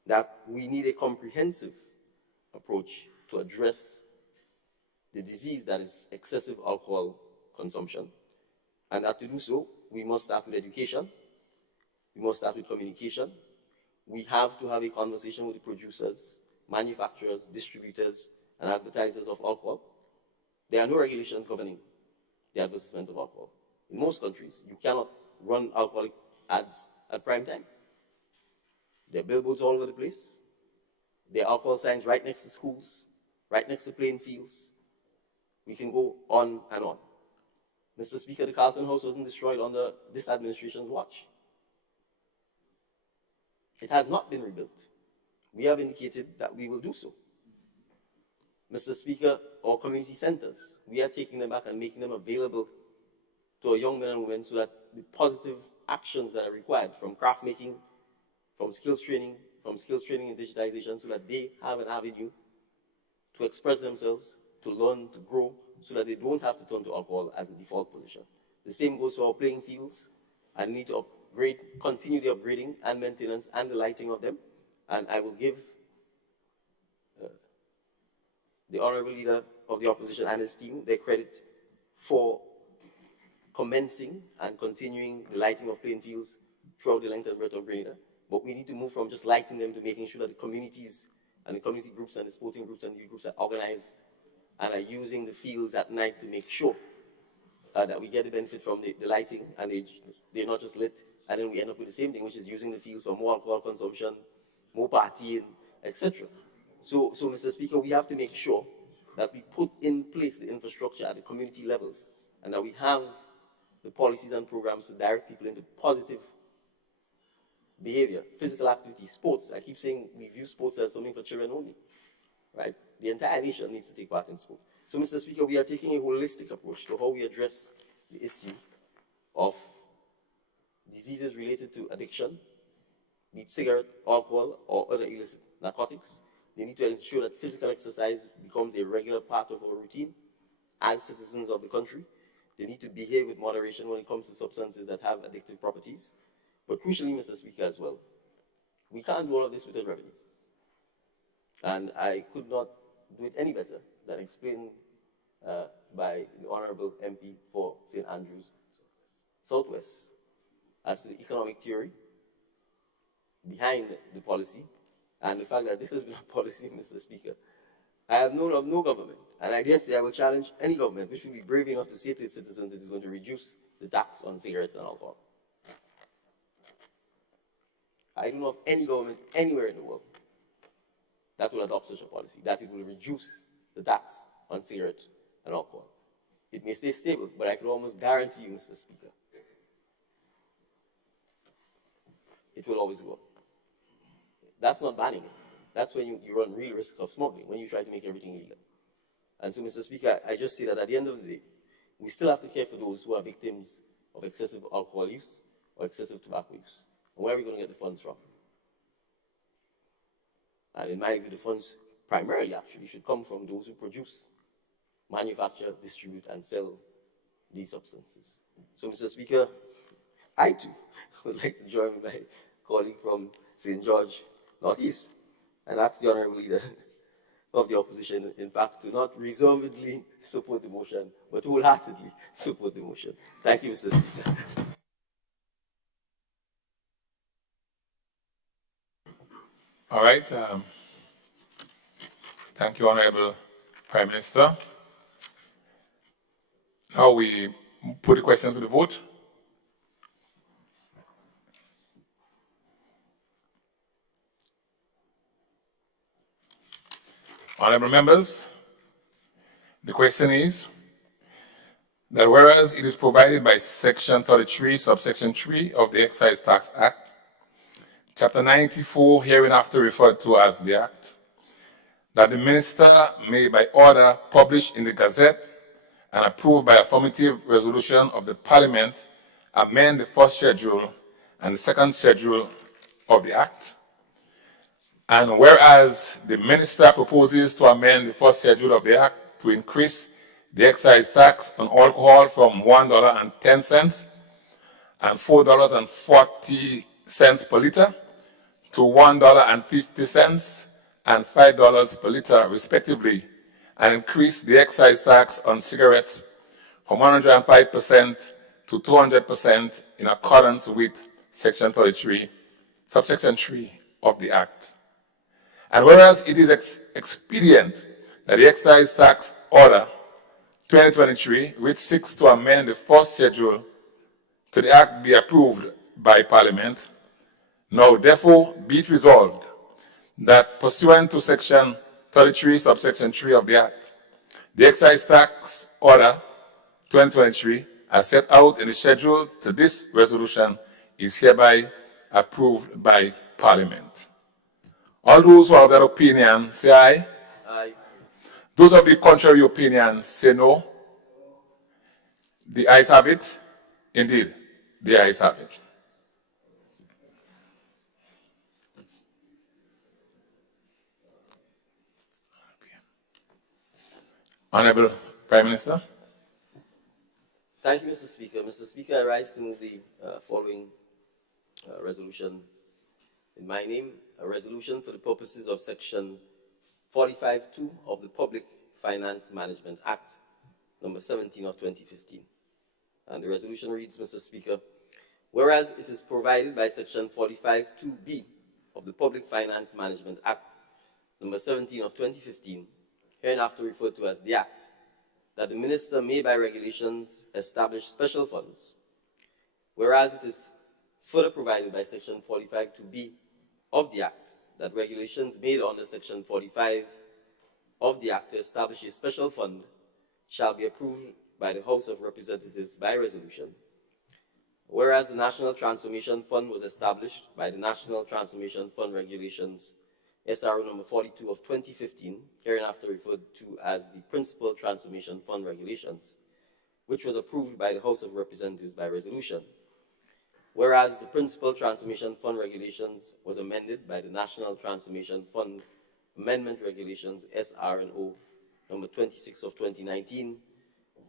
that we need a comprehensive approach to address the disease that is excessive alcohol consumption. And that to do so, we must start with education. We must start with communication. We have to have a conversation with the producers, manufacturers, distributors, and advertisers of alcohol. There are no regulations governing the advertisement of alcohol. In most countries, you cannot run alcoholic ads at prime time. There are billboards all over the place. There are alcohol signs right next to schools, right next to playing fields. We can go on and on. Mr. Speaker, the Carlton House wasn't destroyed under this administration's watch. It has not been rebuilt. We have indicated that we will do so. Mr. Speaker, our community centers, we are taking them back and making them available to our young men and women so that the positive actions that are required from craft making, from skills training and digitization, so that they have an avenue to express themselves, to learn, to grow, so that they don't have to turn to alcohol as a default position. The same goes for our playing fields, and need to upgrade, continue the upgrading and maintenance and the lighting of them. And I will give the Honorable Leader of the Opposition and his team their credit for commencing and continuing the lighting of playing fields throughout the length and breadth of Grenada. But we need to move from just lighting them to making sure that the communities and the community groups and the sporting groups and youth groups are organized and are using the fields at night to make sure that we get the benefit from the lighting, and they're not just lit, and then we end up with the same thing, which is using the fields for more alcohol consumption, more partying, etc. So, Mr. Speaker, we have to make sure that we put in place the infrastructure at the community levels, and that we have the policies and programs to direct people into positive behavior, physical activity, sports. I keep saying we view sports as something for children only, right? The entire nation needs to take part in sport. So, Mr. Speaker, we are taking a holistic approach to how we address the issue of diseases related to addiction, be it cigarette, alcohol, or other illicit narcotics. They need to ensure that physical exercise becomes a regular part of our routine as citizens of the country. They need to behave with moderation when it comes to substances that have addictive properties. But crucially, Mr. Speaker, as well, we can't do all of this without revenue. And I could not do it any better than explain by the Honorable MP for St. Andrews Southwest as to the economic theory behind the policy and the fact that this has been a policy, Mr. Speaker. I have known of no government, and I dare say I will challenge any government which will be brave enough to say to its citizens it is going to reduce the tax on cigarettes and alcohol. I don't know of any government anywhere in the world that will adopt such a policy, that it will reduce the tax on cigarettes and alcohol. It may stay stable, but I can almost guarantee you, Mr. Speaker, it will always go up. That's not banning it. That's when you run real risk of smuggling, when you try to make everything legal. And so, Mr. Speaker, I just say that at the end of the day, we still have to care for those who are victims of excessive alcohol use or excessive tobacco use. And where are we going to get the funds from? And in my view, the funds primarily actually should come from those who produce, manufacture, distribute, and sell these substances. So, Mr. Speaker, I too would like to join my colleague from St. George Northeast and ask the Honorable Leader of the opposition, in fact, to not reservedly support the motion, but wholeheartedly support the motion. Thank you, Mr. Speaker. All right. Thank you, Honorable Prime Minister. Now we put the question to the vote. Honorable members, the question is that whereas it is provided by Section 33, subsection 3 of the Excise Tax Act, Chapter 94, hereinafter referred to as the Act, that the Minister may by order published in the Gazette and approved by affirmative resolution of the Parliament amend the first schedule and the second schedule of the Act. And whereas the Minister proposes to amend the first schedule of the Act to increase the excise tax on alcohol from $1.10 and $4.40 per liter to $1.50 and $5 per liter, respectively, and increase the excise tax on cigarettes from 105% to 200% in accordance with Section 33, subsection 3 of the Act. And whereas it is expedient that the Excise Tax Order 2023, which seeks to amend the first schedule to the Act, be approved by Parliament, now therefore be it resolved that pursuant to Section 33, subsection 3 of the Act, the Excise Tax Order 2023, as set out in the schedule to this resolution, is hereby approved by Parliament. All those who are of that opinion, say aye. Aye. Those of the contrary opinion, say no. The ayes have it. Indeed, the ayes have it. Honorable Prime Minister. Thank you, Mr. Speaker. Mr. Speaker, I rise to move the following resolution in my name, a resolution for the purposes of Section 45(2) of the Public Finance Management Act, number 17 of 2015. And the resolution reads, Mr. Speaker, whereas it is provided by Section 45(2)(b) of the Public Finance Management Act, number 17 of 2015, hereinafter referred to as the Act, that the Minister may by regulations establish special funds, whereas it is further provided by Section 45(2)(b) of the Act, that regulations made under Section 45 of the Act to establish a special fund shall be approved by the House of Representatives by resolution, whereas the National Transformation Fund was established by the National Transformation Fund Regulations, SRO number 42 of 2015, hereinafter referred to as the Principal Transformation Fund Regulations, which was approved by the House of Representatives by resolution, whereas the Principal Transformation Fund Regulations was amended by the National Transformation Fund Amendment Regulations, SRNO number 26 of 2019,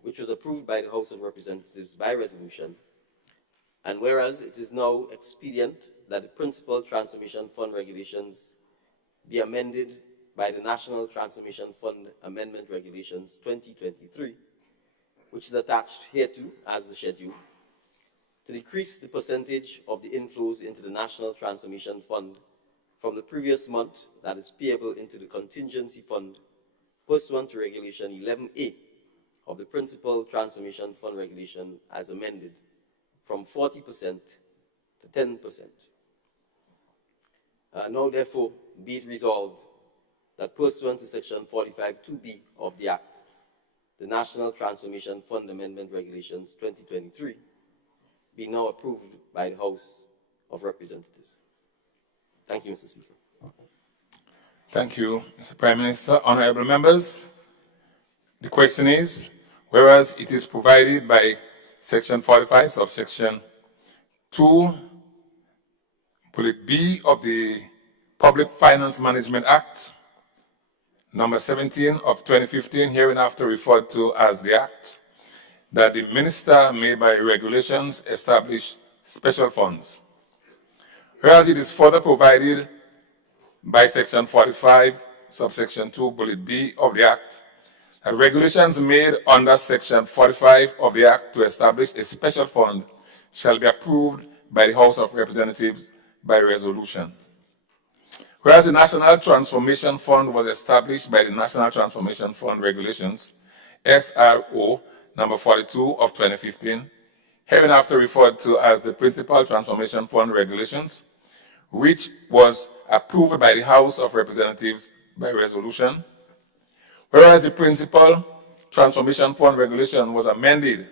which was approved by the House of Representatives by resolution, and whereas it is now expedient that the Principal Transformation Fund Regulations be amended by the National Transformation Fund Amendment Regulations 2023, which is attached hereto as the schedule, to decrease the percentage of the inflows into the National Transformation Fund from the previous month that is payable into the contingency fund pursuant to Regulation 11A of the Principal Transformation Fund Regulation as amended from 40% to 10%. Now, therefore, be it resolved that pursuant to Section 45(2)(b) of the Act, the National Transformation Fund Amendment Regulations 2023 be now approved by the House of Representatives. Thank you, Mr. Speaker. Thank you, Mr. Prime Minister. Honorable members, the question is, whereas it is provided by Section 45, subsection 2, bullet B of the Public Finance Management Act, number 17 of 2015, hereinafter referred to as the Act, that the minister may by regulations establish special funds. Whereas it is further provided by Section 45, subsection 2, bullet B of the Act, that regulations made under Section 45 of the Act to establish a special fund shall be approved by the House of Representatives by resolution. Whereas the National Transformation Fund was established by the National Transformation Fund Regulations, SRO number 42 of 2015, hereinafter referred to as the Principal Transformation Fund Regulations, which was approved by the House of Representatives by resolution. Whereas the Principal Transformation Fund Regulation was amended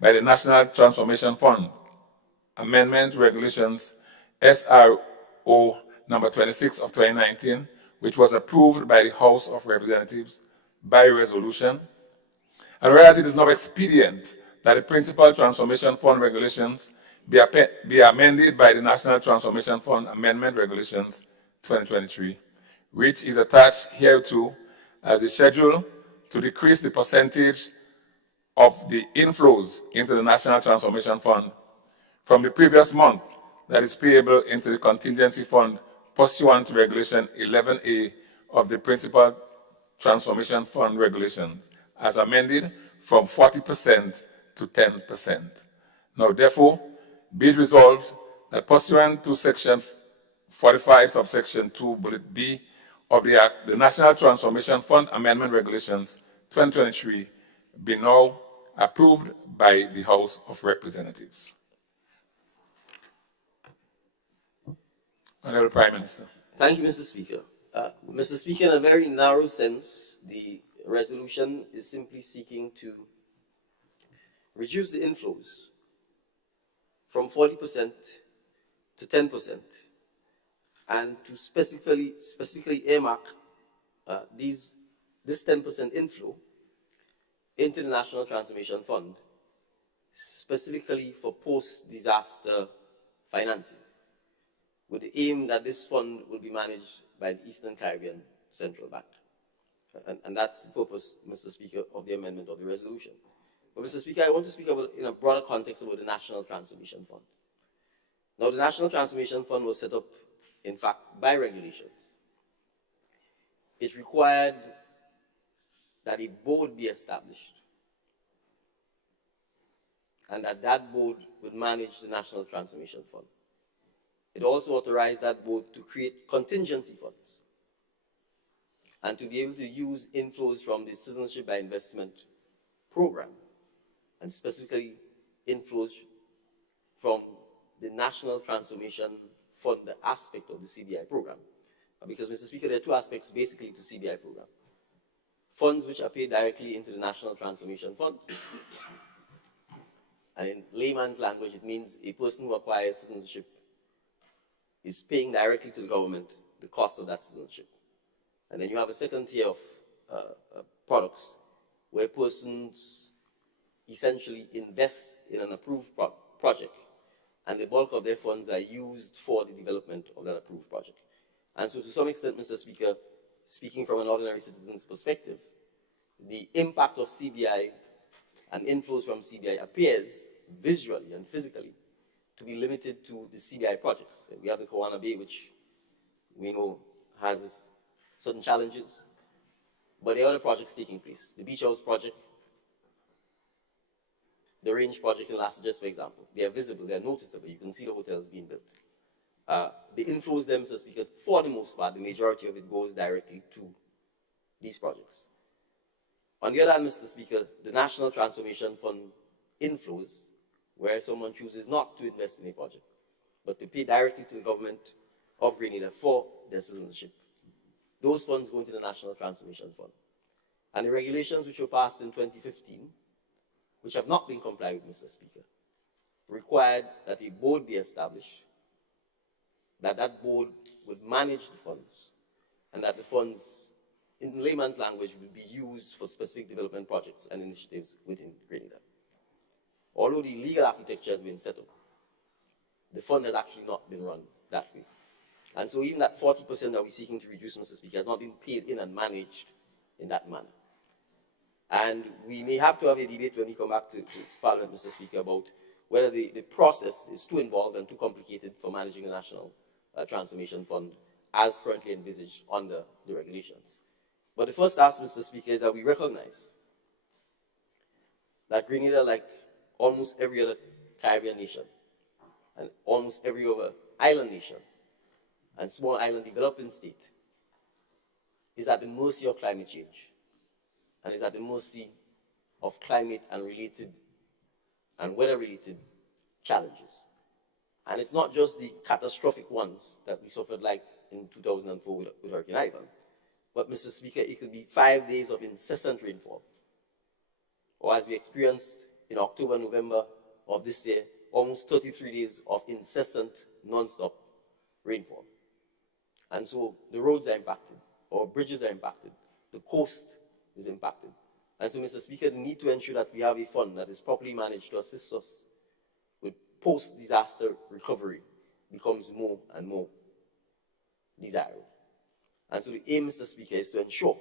by the National Transformation Fund Amendment Regulations, SRO number 26 of 2019, which was approved by the House of Representatives by resolution. And whereas it is now expedient that the Principal Transformation Fund Regulations be amended by the National Transformation Fund Amendment Regulations 2023, which is attached hereto as a schedule to decrease the percentage of the inflows into the National Transformation Fund from the previous month that is payable into the contingency fund pursuant to Regulation 11A of the Principal Transformation Fund Regulations as amended from 40% to 10%. Now, therefore, be it resolved that pursuant to Section 45, subsection 2, bullet B of the Act, the National Transformation Fund Amendment Regulations 2023 be now approved by the House of Representatives. Honorable Prime Minister. Thank you, Mr. Speaker. Mr. Speaker, in a very narrow sense, the resolution is simply seeking to reduce the inflows from 40% to 10%, and to specifically earmark this 10% inflow into the National Transformation Fund, specifically for post-disaster financing, with the aim that this fund will be managed by the Eastern Caribbean Central Bank. And that's the purpose, Mr. Speaker, of the amendment of the resolution. But, Mr. Speaker, I want to speak about, in a broader context, about the National Transformation Fund. Now, the National Transformation Fund was set up, in fact, by regulations. It required that a board be established, and that board would manage the National Transformation Fund. It also authorized that board to create contingency funds and to be able to use inflows from the Citizenship by Investment program, and specifically inflows from the National Transformation Fund aspect of the CBI program. Because, Mr. Speaker, there are two aspects basically to CBI program. Funds which are paid directly into the National Transformation Fund. And in layman's language, it means a person who acquires citizenship is paying directly to the government the cost of that citizenship. And then you have a second tier of products where persons essentially invest in an approved project, and the bulk of their funds are used for the development of that approved project. And so, to some extent, Mr. Speaker, speaking from an ordinary citizen's perspective, the impact of CBI and inflows from CBI appears visually and physically to be limited to the CBI projects. We have the Kawana Bay, which we know has certain challenges, but there are other projects taking place. The Beach House project, the Range project in Las Vegas, for example, they are visible, they are noticeable. You can see the hotels being built. The inflows them, Mr. Speaker, for the most part, the majority of it goes directly to these projects. On the other hand, Mr. Speaker, the National Transformation Fund inflows, where someone chooses not to invest in a project, but to pay directly to the government of Grenada for their citizenship. Those funds go into the National Transformation Fund. And the regulations which were passed in 2015, which have not been complied with, Mr. Speaker, required that a board be established, that board would manage the funds, and that the funds, in layman's language, would be used for specific development projects and initiatives within Grenada. Although the legal architecture has been set up, the fund has actually not been run that way. And so even that 40% that we're seeking to reduce, Mr. Speaker, has not been paid in and managed in that manner. And we may have to have a debate when we come back to Parliament, Mr. Speaker, about whether the process is too involved and too complicated for managing a National Transformation Fund as currently envisaged under the regulations. But the first ask, Mr. Speaker, is that we recognize that Grenada, like almost every other Caribbean nation and almost every other island nation and small island developing state, is at the mercy of climate change and is at the mercy of climate and related and weather-related challenges. And it's not just the catastrophic ones that we suffered like in 2004 with Hurricane Ivan, but, Mr. Speaker, it could be 5 days of incessant rainfall, or as we experienced in October, November of this year, almost 33 days of incessant, non-stop rainfall. And so the roads are impacted, or bridges are impacted, the coast is impacted. And so, Mr. Speaker, the need to ensure that we have a fund that is properly managed to assist us with post-disaster recovery becomes more and more desirable. And so the aim, Mr. Speaker, is to ensure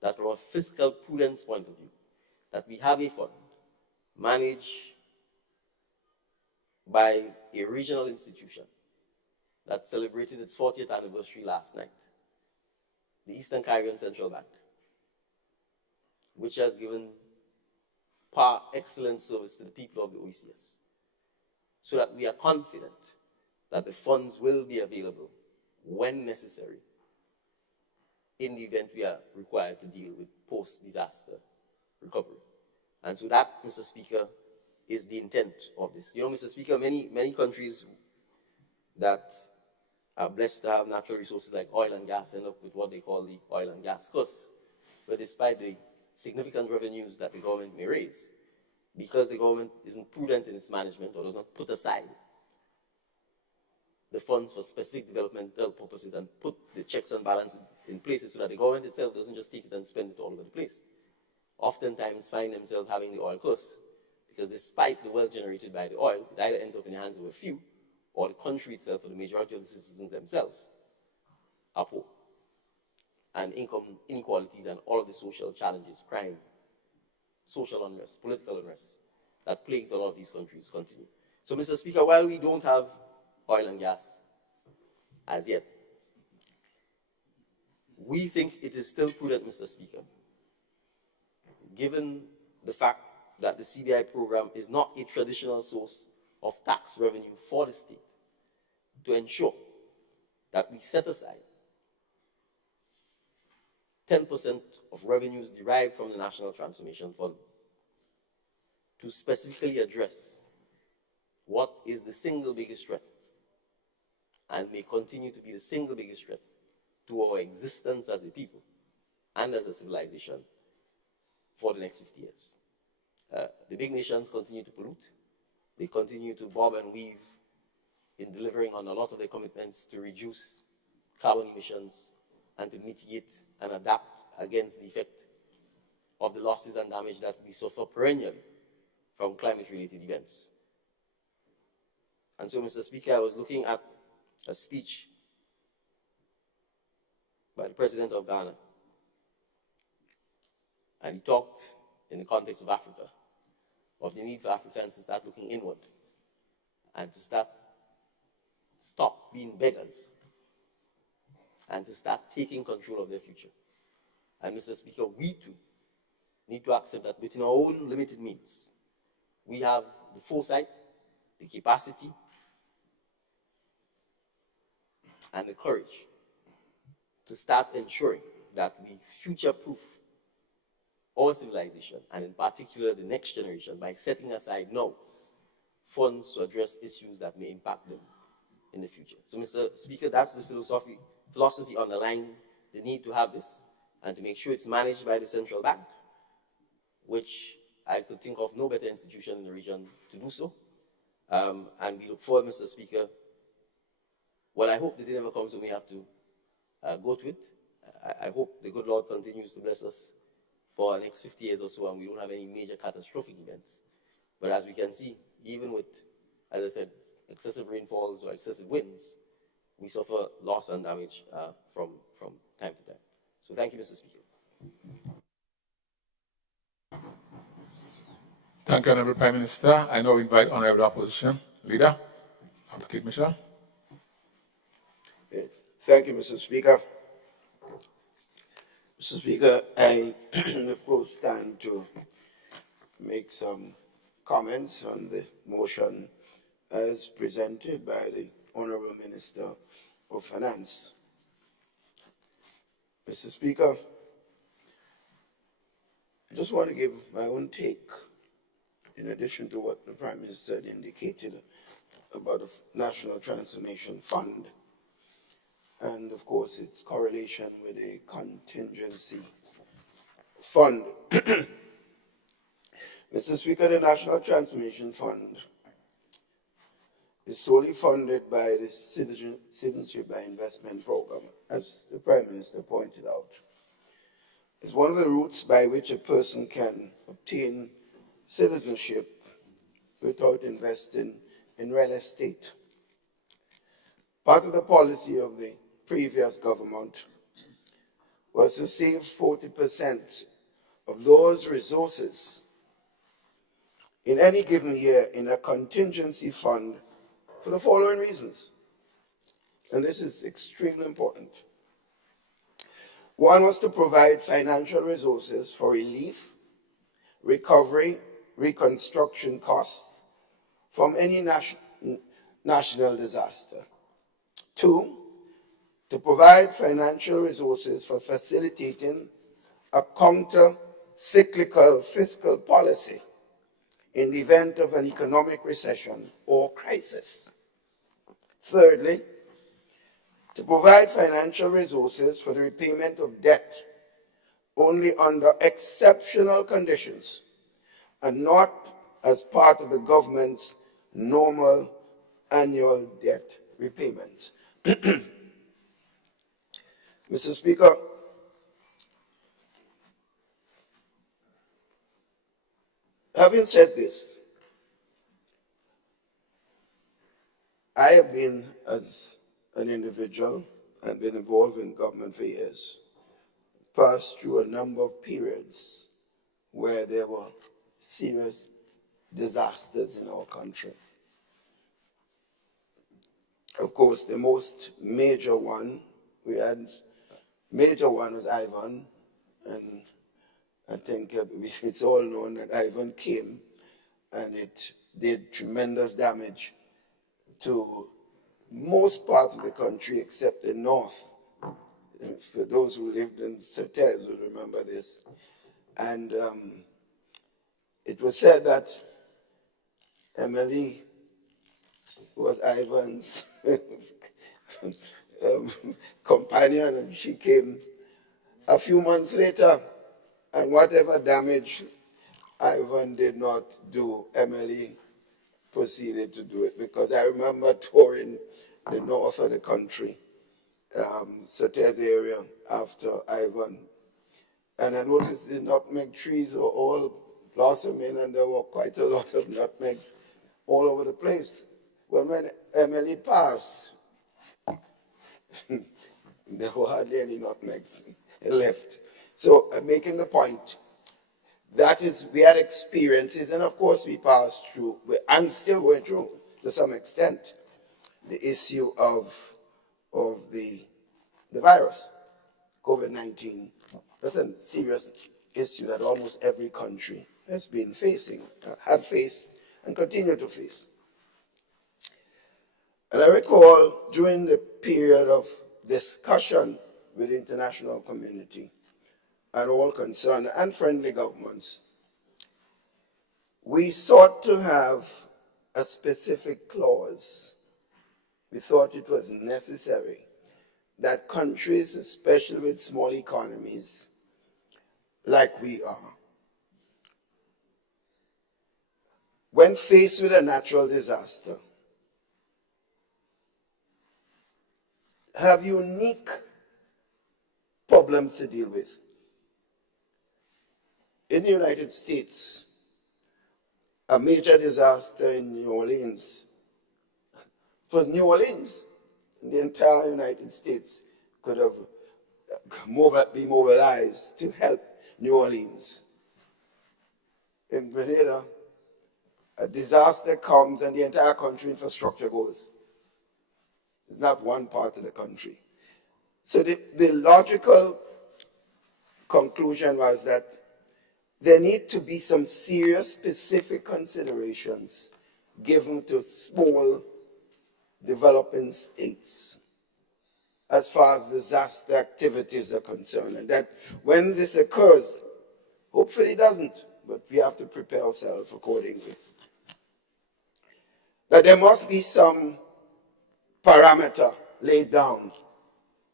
that from a fiscal prudence point of view, that we have a fund managed by a regional institution that celebrated its 40th anniversary last night, the Eastern Caribbean Central Bank, which has given par excellent service to the people of the OECS, so that we are confident that the funds will be available when necessary in the event we are required to deal with post-disaster recovery. And so that, Mr. Speaker, is the intent of this. You know, Mr. Speaker, many countries that are blessed to have natural resources like oil and gas end up with what they call the oil and gas curse. But despite the significant revenues that the government may raise, because the government isn't prudent in its management or does not put aside the funds for specific developmental purposes and put the checks and balances in places so that the government itself doesn't just take it and spend it all over the place, oftentimes find themselves having the oil curse, because despite the wealth generated by the oil, it either ends up in the hands of a few, or the country itself, or the majority of the citizens themselves, are poor. And income inequalities and all of the social challenges, crime, social unrest, political unrest, that plagues a lot of these countries continue. So, Mr. Speaker, while we don't have oil and gas as yet, we think it is still prudent, Mr. Speaker, given the fact that the CBI program is not a traditional source of tax revenue for the state, to ensure that we set aside 10% of revenues derived from the National Transformation Fund to specifically address what is the single biggest threat and may continue to be the single biggest threat to our existence as a people and as a civilization for the next 50 years. The big nations continue to pollute. They continue to bob and weave in delivering on a lot of their commitments to reduce carbon emissions and to mitigate and adapt against the effect of the losses and damage that we suffer perennially from climate-related events. And so, Mr. Speaker, I was looking at a speech by the President of Ghana, and he talked in the context of Africa, of the need for Africans to start looking inward and to stop being beggars and to start taking control of their future. And Mr. Speaker, we too need to accept that within our own limited means, we have the foresight, the capacity, and the courage to start ensuring that we future-proof our civilization, and in particular the next generation, by setting aside now funds to address issues that may impact them in the future. So, Mr. Speaker, that's the philosophy underlying the need to have this, and to make sure it's managed by the central bank, which I could think of no better institution in the region to do so. And we look forward, Mr. Speaker. Well, I hope the day never comes when we have to go to it. I hope the good Lord continues to bless us for the next 50 years or so, and we don't have any major catastrophic events. But as we can see, even with, as I said, excessive rainfalls or excessive winds, we suffer loss and damage from time to time. So thank you, Mr. Speaker. Thank you, Honorable Prime Minister. I now invite Honorable Opposition Leader, Advocate Mitchell. Yes. Thank you, Mr. Speaker. Mr. Speaker, I propose time to make some comments on the motion as presented by the Honorable Minister of Finance. Mr. Speaker, I just want to give my own take, in addition to what the Prime Minister had indicated about the National Transformation Fund, and of course its correlation with a contingency fund. Mr. Speaker, the National Transformation Fund is solely funded by the Citizenship by Investment Program, as the Prime Minister pointed out. It's one of the routes by which a person can obtain citizenship without investing in real estate. Part of the policy of the previous government was to save 40% of those resources in any given year in a contingency fund for the following reasons. And this is extremely important. One was to provide financial resources for relief, recovery, reconstruction costs from any national disaster. Two, to provide financial resources for facilitating a counter-cyclical fiscal policy in the event of an economic recession or crisis. Thirdly, to provide financial resources for the repayment of debt only under exceptional conditions and not as part of the government's normal annual debt repayments. Mr. Speaker, having said this, I have been, as an individual, and been involved in government for years, passed through a number of periods where there were serious disasters in our country. Of course, the most major one was Ivan, and I think it's all known that Ivan came and it did tremendous damage to most parts of the country except the north. For those who lived in Certez would remember this. And it was said that Emily was Ivan's companion, and she came a few months later, and whatever damage Ivan did not do, Emily proceeded to do it, because I remember touring the north of the country, Certez area, after Ivan, and I noticed the nutmeg trees were all blossoming, and there were quite a lot of nutmegs all over the place. Well, when Emily passed, there were hardly any nutmegs left. So I'm making the point, that is, we had experiences, and of course we passed through, and still going through to some extent, the issue of the the virus, COVID-19. That's a serious issue that almost every country has been facing, have faced, and continue to face. And I recall during the period of discussion with the international community and all concerned and friendly governments, we sought to have a specific clause. We thought it was necessary that countries, especially with small economies, like we are, when faced with a natural disaster, have unique problems to deal with. In the United States, a major disaster in New Orleans, it was New Orleans, the entire United States could have been mobilized to help New Orleans. In Grenada, a disaster comes and the entire country infrastructure goes. It's not one part of the country. So the logical conclusion was that there need to be some serious specific considerations given to small developing states as far as disaster activities are concerned. And that when this occurs, hopefully it doesn't, but we have to prepare ourselves accordingly. That there must be some parameter laid down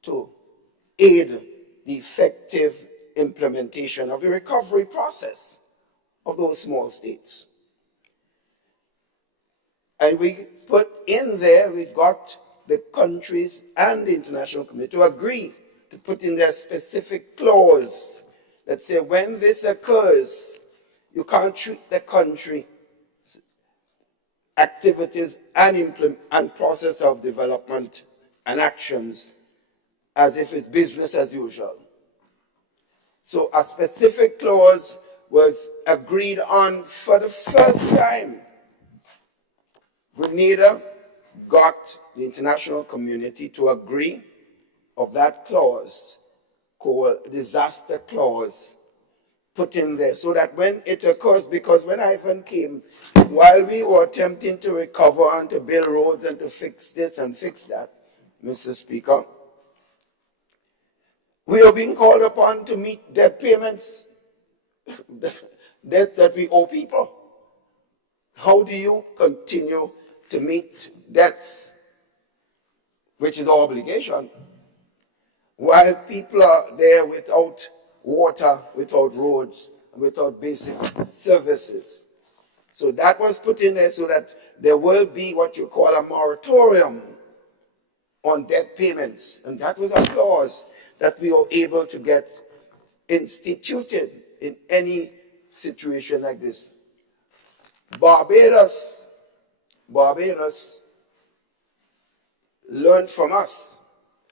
to aid the effective implementation of the recovery process of those small states. And we put in there, we got the countries and the international community to agree to put in their specific clause that say when this occurs, you can't treat the country activities and process of development and actions as if it's business as usual. So a specific clause was agreed on for the first time. Grenada got the international community to agree of that clause called disaster clause put in there so that when it occurs, because when Ivan came, while we were attempting to recover and to build roads and to fix this and fix that, Mr. Speaker, we are being called upon to meet debt payments, debt that we owe people. How do you continue to meet debts, which is our obligation, while people are there without water, without roads, without basic services? So that was put in there so that there will be what you call a moratorium on debt payments. And that was a clause that we were able to get instituted in any situation like this. Barbados learned from us.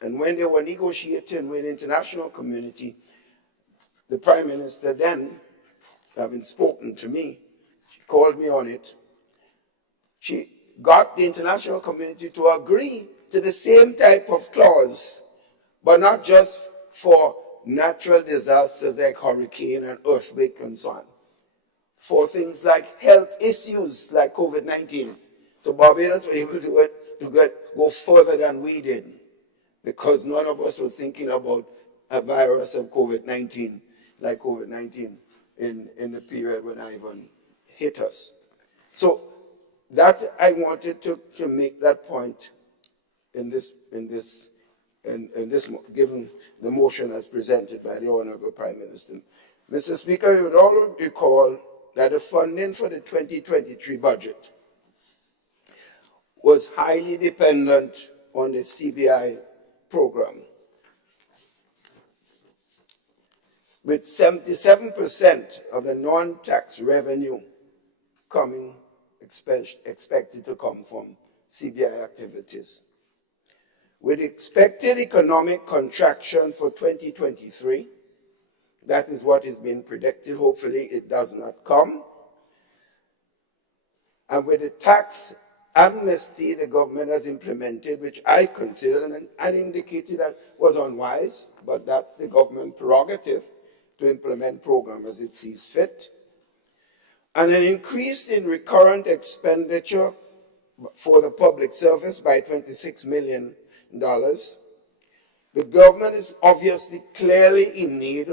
And when they were negotiating with the international community, the Prime Minister then, having spoken to me, she called me on it. She got the international community to agree to the same type of clause, but not just for natural disasters like hurricane and earthquake and so on, for things like health issues like COVID-19. So Barbados were able to go further than we did, because none of us was thinking about a virus of COVID-19, like COVID-19 in the period when Ivan hit us. So that I wanted to make that point in this, given the motion as presented by the Honorable Prime Minister. Mr. Speaker, you would all recall that the funding for the 2023 budget was highly dependent on the CBI program, with 77% of the non-tax revenue expected to come from CBI activities. With expected economic contraction for 2023, that is what is being predicted. Hopefully it does not come. And with the tax amnesty the government has implemented, which I consider and indicated that was unwise, but that's the government prerogative to implement programs as it sees fit. And an increase in recurrent expenditure for the public service by $26 million. The government is obviously clearly in need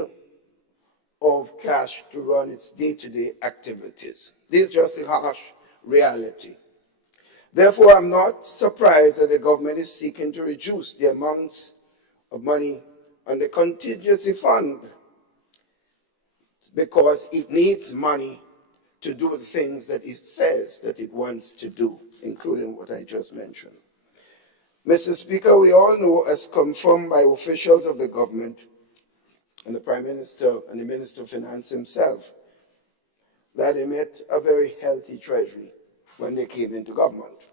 of cash to run its day-to-day activities. This is just a harsh reality. Therefore, I'm not surprised that the government is seeking to reduce the amounts of money on the contingency fund because it needs money to do the things that it says that it wants to do, including what I just mentioned. Mr. Speaker, we all know, as confirmed by officials of the government and the Prime Minister and the Minister of Finance himself, that they met a very healthy treasury when they came into government.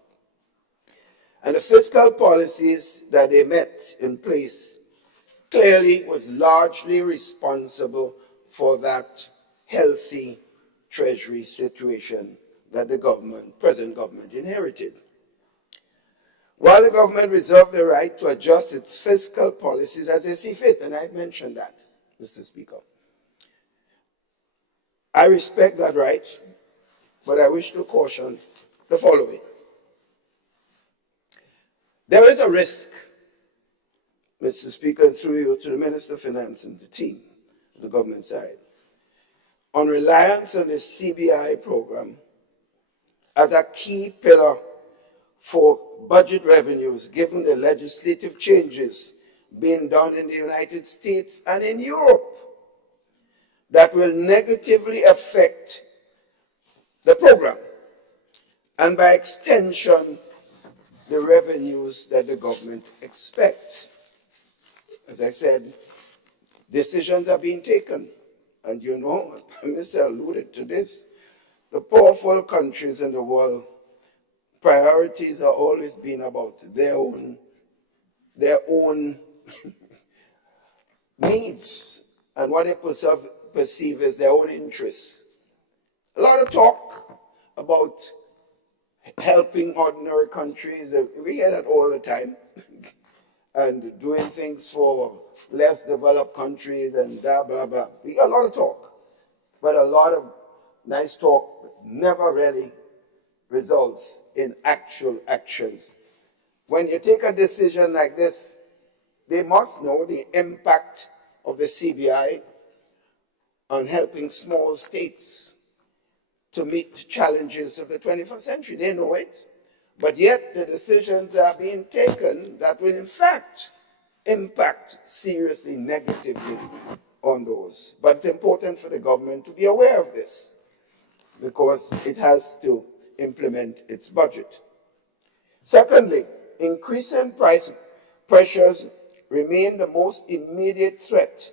And the fiscal policies that they met in place clearly was largely responsible for that healthy treasury situation that the present government inherited. While the government reserved the right to adjust its fiscal policies as they see fit, and I mentioned that, Mr. Speaker, I respect that right, but I wish to caution the following. There is a risk, Mr. Speaker, through you to the Minister of Finance and the team, the government side, on reliance on the CBI program as a key pillar for budget revenues, given the legislative changes being done in the United States and in Europe that will negatively affect the program and by extension the revenues that the government expects. As I said, decisions are being taken, and you know, Mr. alluded to this, the powerful countries in the world, priorities are always been about their own needs and what they perceive as their own interests. A lot of talk about helping ordinary countries. We hear that all the time. And doing things for less developed countries and blah, blah, blah. We got a lot of talk, but a lot of nice talk never really results in actual actions. When you take a decision like this, they must know the impact of the CBI on helping small states to meet the challenges of the 21st century. They know it, but yet the decisions are being taken that will in fact impact seriously negatively on those. But it's important for the government to be aware of this because it has to implement its budget. Secondly, increasing price pressures remain the most immediate threat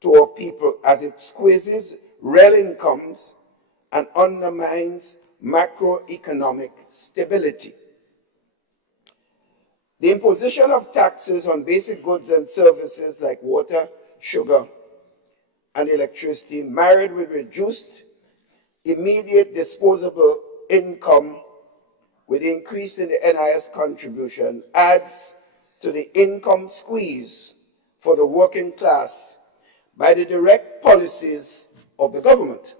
to our people as it squeezes real incomes and undermines macroeconomic stability. The imposition of taxes on basic goods and services like water, sugar, and electricity, married with reduced immediate disposable income with the increase in the NIS contribution, adds to the income squeeze for the working class by the direct policies of the government.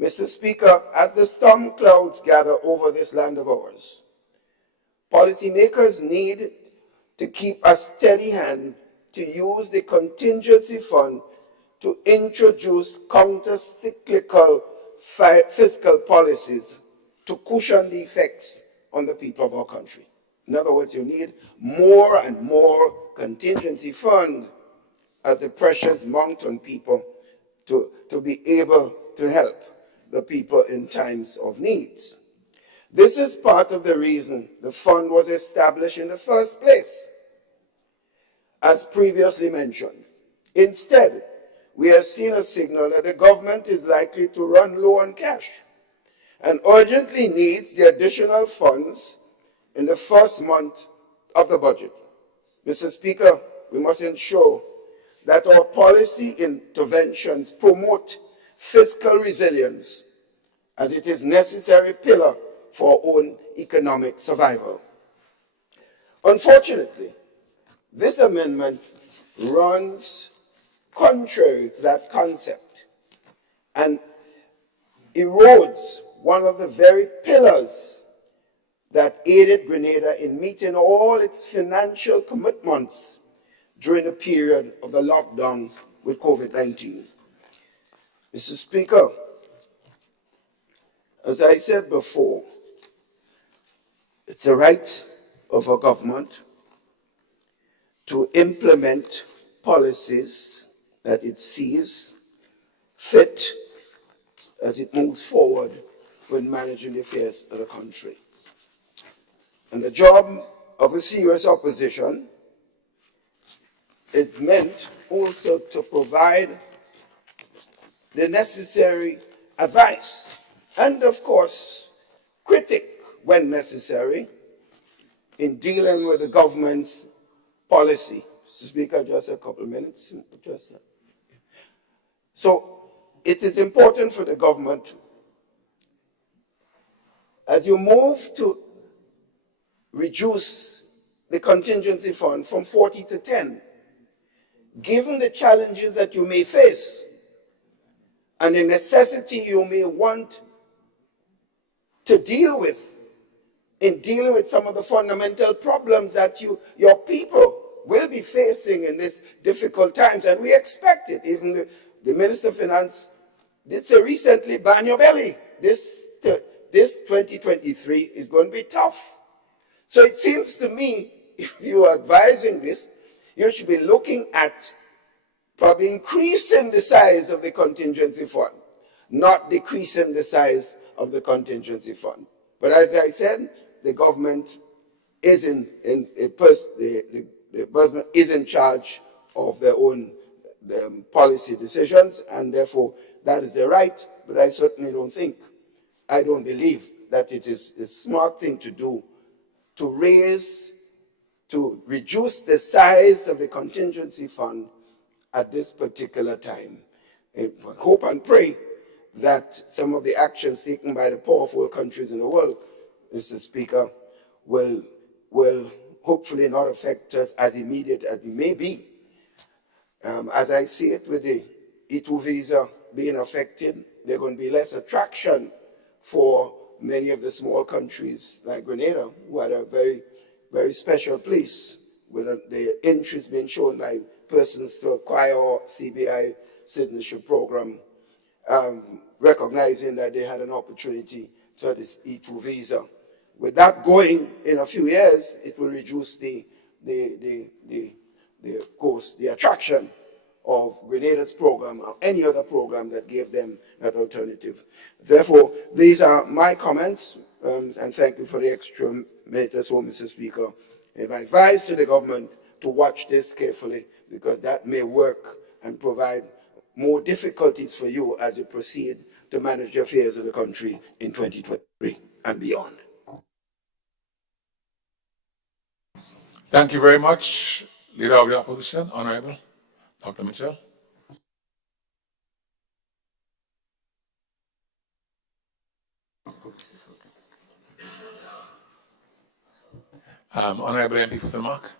Mr. Speaker, as the storm clouds gather over this land of ours, policymakers need to keep a steady hand to use the contingency fund to introduce counter-cyclical fiscal policies to cushion the effects on the people of our country. In other words, you need more and more contingency fund as the pressures mount on people to be able to help the people in times of need. This is part of the reason the fund was established in the first place, as previously mentioned. Instead, we have seen a signal that the government is likely to run low on cash and urgently needs the additional funds in the first month of the budget. Mr. Speaker, we must ensure that our policy interventions promote fiscal resilience as it is a necessary pillar for our own economic survival. Unfortunately, this amendment runs contrary to that concept and erodes one of the very pillars that aided Grenada in meeting all its financial commitments during the period of the lockdown with COVID-19. Mr. Speaker, as I said before, it's the right of a government to implement policies that it sees fit as it moves forward with managing the affairs of the country. And the job of a serious opposition is meant also to provide the necessary advice and, of course, critique when necessary in dealing with the government's policy. Mr. Speaker, just a couple of minutes. So it is important for the government, as you move to reduce the contingency fund from 40 to 10, given the challenges that you may face and the necessity you may want to deal with in dealing with some of the fundamental problems that your people will be facing in these difficult times, and we expect it. Even the Minister of Finance did say recently, ban your belly. This 2023 is going to be tough. So it seems to me, if you are advising this, you should be looking at probably increasing the size of the contingency fund, not decreasing the size of the contingency fund. But as I said, the government is in charge of their own policy decisions, and therefore that is their right. But I certainly I don't believe that it is a smart thing to do to reduce the size of the contingency fund at this particular time. I hope and pray that some of the actions taken by the powerful countries in the world, Mr. Speaker, will hopefully not affect us as immediate as it may be. As I see it, with the E2 visa being affected, there's going to be less attraction for many of the small countries like Grenada, who had a very, very special place with the interest being shown by persons to acquire CBI citizenship program, recognizing that they had an opportunity to have this E2 visa. With that going in a few years, it will reduce the attraction of Grenada's program or any other program that gave them that alternative. Therefore, these are my comments, and thank you for the extra minute or so, Mr. Speaker. And I advise to the government to watch this carefully, because that may work and provide more difficulties for you as you proceed to manage the affairs of the country in 2023 and beyond. Thank you very much, Leader of the Opposition, Honorable Dr. Mitchell. Honorable MP for St. Mark.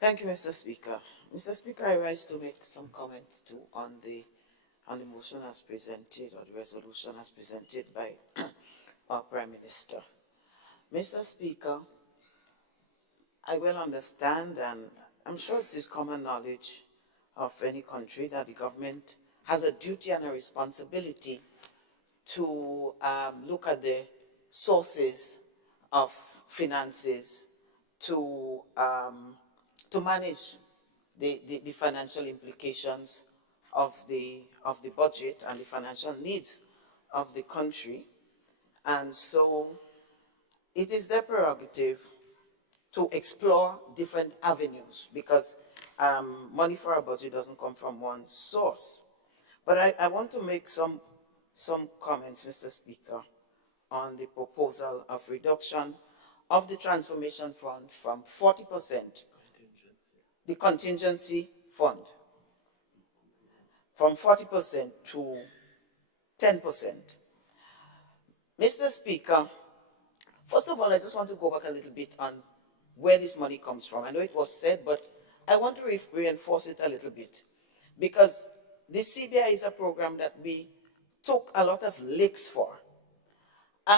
Thank you, Mr. Speaker. Mr. Speaker, I rise to make some comments too on the motion as presented, or the resolution as presented by our Prime Minister. Mr. Speaker, I will understand, and I'm sure it is common knowledge of any country, that the government has a duty and a responsibility to look at the sources of finances to manage the financial implications of the budget and the financial needs of the country. And so it is their prerogative to explore different avenues, because money for our budget doesn't come from one source. But I want to make some comments, Mr. Speaker, on the proposal of reduction of the transformation fund from 40%, the contingency fund, from 40% to 10%. Mr. Speaker, first of all, I just want to go back a little bit on where this money comes from. I know it was said, but I want to reinforce it a little bit, because the CBI is a program that we took a lot of licks for.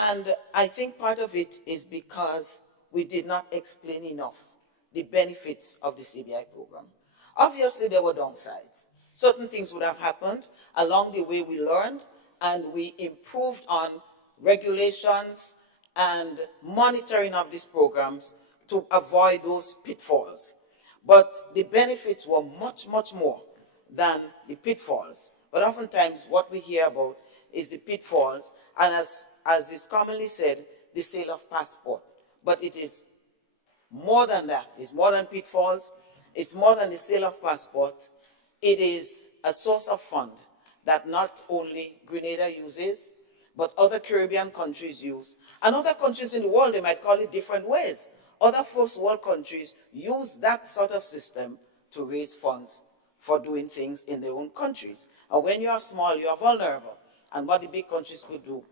And I think part of it is because we did not explain enough the benefits of the CBI program. Obviously, there were downsides. Certain things would have happened. Along the way, we learned and we improved on regulations and monitoring of these programs to avoid those pitfalls. But the benefits were much, much more than the pitfalls. But oftentimes what we hear about is the pitfalls, and as is commonly said, the sale of passport. But it is more than that. It's more than pitfalls. It's more than the sale of passports. It is a source of fund that not only Grenada uses, but other Caribbean countries use. And other countries in the world, they might call it different ways. Other first world countries use that sort of system to raise funds for doing things in their own countries. And when you are small, you are vulnerable. And what the big countries could do,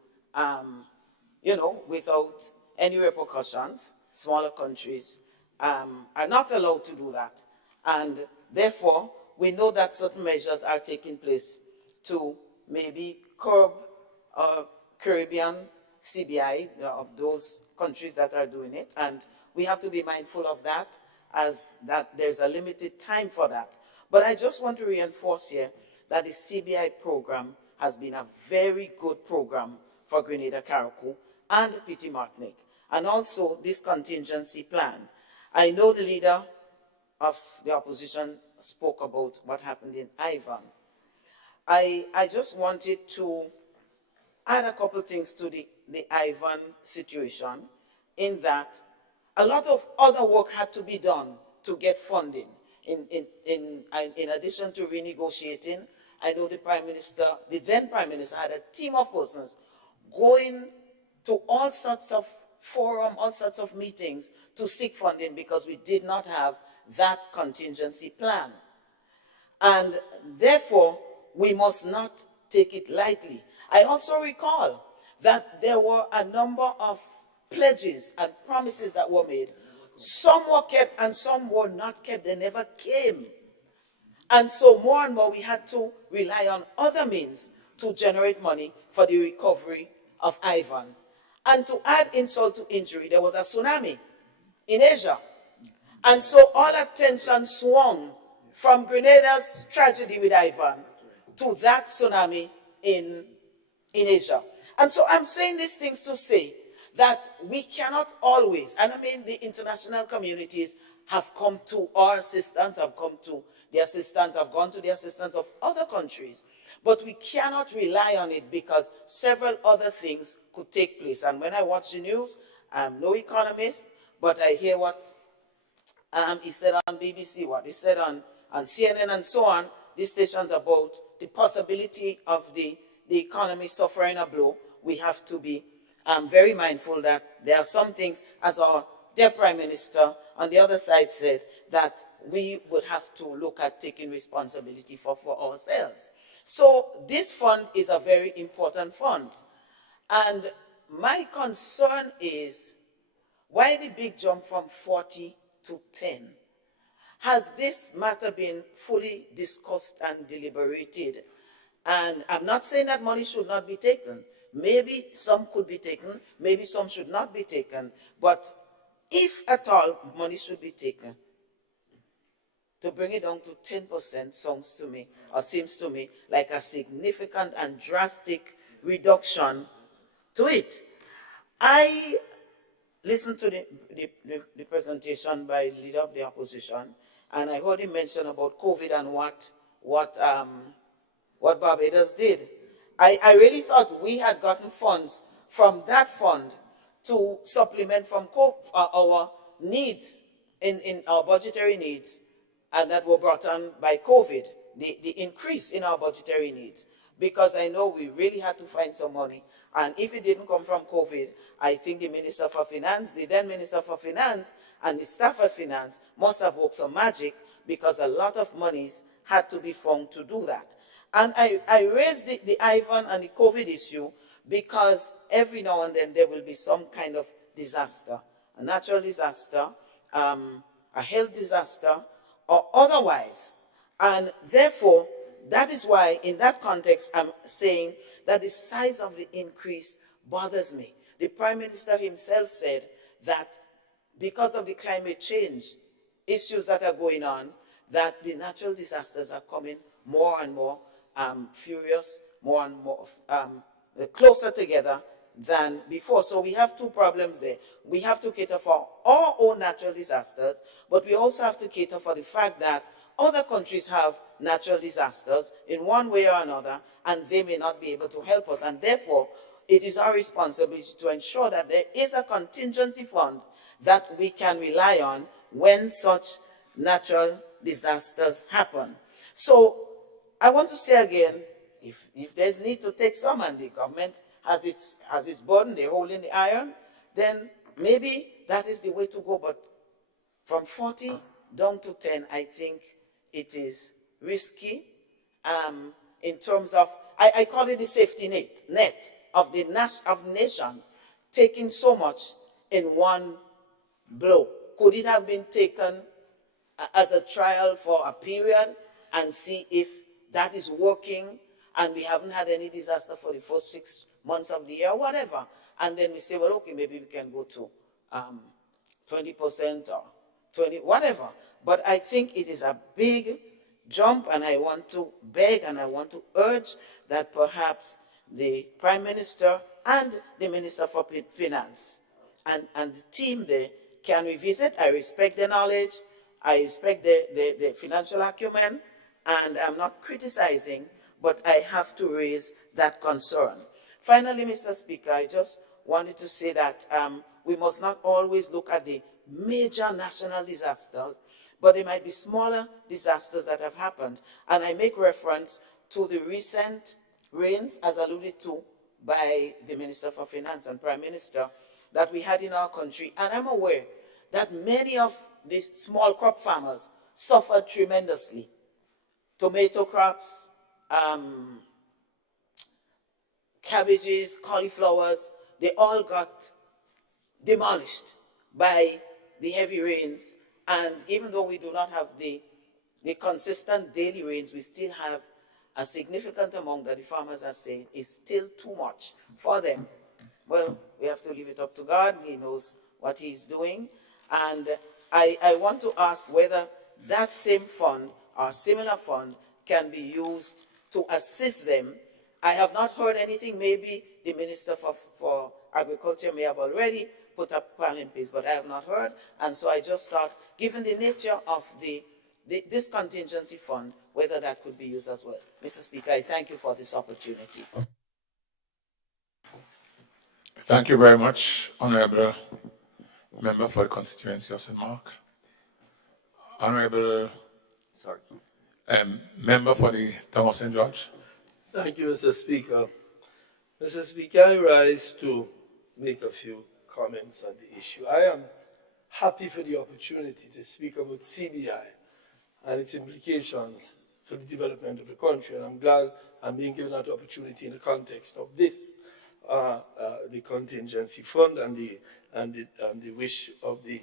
without any repercussions, smaller countries are not allowed to do that. And therefore, we know that certain measures are taking place to maybe curb Caribbean CBI of those countries that are doing it. And we have to be mindful of that, as that there's a limited time for that. But I just want to reinforce here that the CBI program has been a very good program for Grenada, Carriacou, and Petite Martinique. And also this contingency plan. I know the leader of the opposition spoke about what happened in Ivan. I just wanted to add a couple things to the Ivan situation, in that a lot of other work had to be done to get funding. In addition to renegotiating, I know the then Prime Minister had a team of persons going to all sorts of forums, all sorts of meetings to seek funding, because we did not have that contingency plan. And therefore, we must not take it lightly. I also recall that there were a number of pledges and promises that were made. Some were kept and some were not kept. They never came. And so more and more we had to rely on other means to generate money for the recovery of Ivan. And to add insult to injury, there was a tsunami in Asia. And so all attention swung from Grenada's tragedy with Ivan to that tsunami in Asia. And so I'm saying these things to say that we cannot always, and I mean the international communities have come to our assistance, have come to the assistance, have gone to the assistance of other countries. But we cannot rely on it, because several other things could take place. And when I watch the news, I'm no economist, but I hear what he said on BBC, what he said on CNN and so on, these stations, about the possibility of the economy suffering a blow. We have to be very mindful that there are some things, as our dear Prime Minister on the other side said, that we would have to look at taking responsibility for ourselves. So this fund is a very important fund. And my concern is, why the big jump from 40 to 10? Has this matter been fully discussed and deliberated? And I'm not saying that money should not be taken. Maybe some could be taken, maybe some should not be taken. But if at all money should be taken, to bring it down to 10% sounds to me, or seems to me, like a significant and drastic reduction to it. I listened to the presentation by the leader of the opposition, and I heard him mention about COVID and what Barbados did. I really thought we had gotten funds from that fund to supplement from our needs, in our budgetary needs, and that were brought on by COVID, the increase in our budgetary needs. Because I know we really had to find some money. And if it didn't come from COVID, I think the Minister for Finance, the then Minister for Finance, and the staff at Finance must have worked some magic, because a lot of monies had to be found to do that. And I raised the Ivan and the COVID issue because every now and then there will be some kind of disaster, a natural disaster, a health disaster, or otherwise. And therefore, that is why in that context I'm saying that the size of the increase bothers me. The Prime Minister himself said that because of the climate change issues that are going on, that the natural disasters are coming more and more furious, more and more closer together than before. So we have two problems there. We have to cater for our own natural disasters, but we also have to cater for the fact that other countries have natural disasters in one way or another, and they may not be able to help us. And therefore, it is our responsibility to ensure that there is a contingency fund that we can rely on when such natural disasters happen. So I want to say again, if there's need to take some, and the government has its burden, they're holding the iron, then maybe that is the way to go. But from 40 down to 10, I think it is risky in terms of, I call it the safety net of the nation taking so much in one blow. Could it have been taken as a trial for a period and see if that is working, and we haven't had any disaster for the first 6 months of the year, or whatever, and then we say, well, okay, maybe we can go to 20% or 20, whatever. But I think it is a big jump, and I want to beg and I want to urge that perhaps the Prime Minister and the Minister for Finance and the team there can revisit. I respect their knowledge, I respect their financial acumen, and I'm not criticizing, but I have to raise that concern. Finally, Mr. Speaker, I just wanted to say that we must not always look at the major national disasters, but there might be smaller disasters that have happened. And I make reference to the recent rains, as alluded to by the Minister for Finance and Prime Minister, that we had in our country. And I'm aware that many of the small crop farmers suffered tremendously. Tomato crops, cabbages, cauliflowers, they all got demolished by the heavy rains. And even though we do not have the consistent daily rains, we still have a significant amount that the farmers are saying is still too much for them. Well, we have to leave it up to God. He knows what he's doing. And I want to ask whether that same fund or similar fund can be used to assist them. I have not heard anything. Maybe the Minister for Agriculture may have already put up plan in place, but I have not heard. And so I just thought, given the nature of this contingency fund, whether that could be used as well. Mr. Speaker, I thank you for this opportunity. Thank you very much, Honorable Member for the constituency of St. Mark. Honorable Member for the Town of St. George. Thank you, Mr. Speaker. Mr. Speaker, I rise to make a few comments on the issue. I am happy for the opportunity to speak about CBI and its implications for the development of the country, and I'm glad I'm being given that opportunity in the context of this, the contingency fund and the wish of the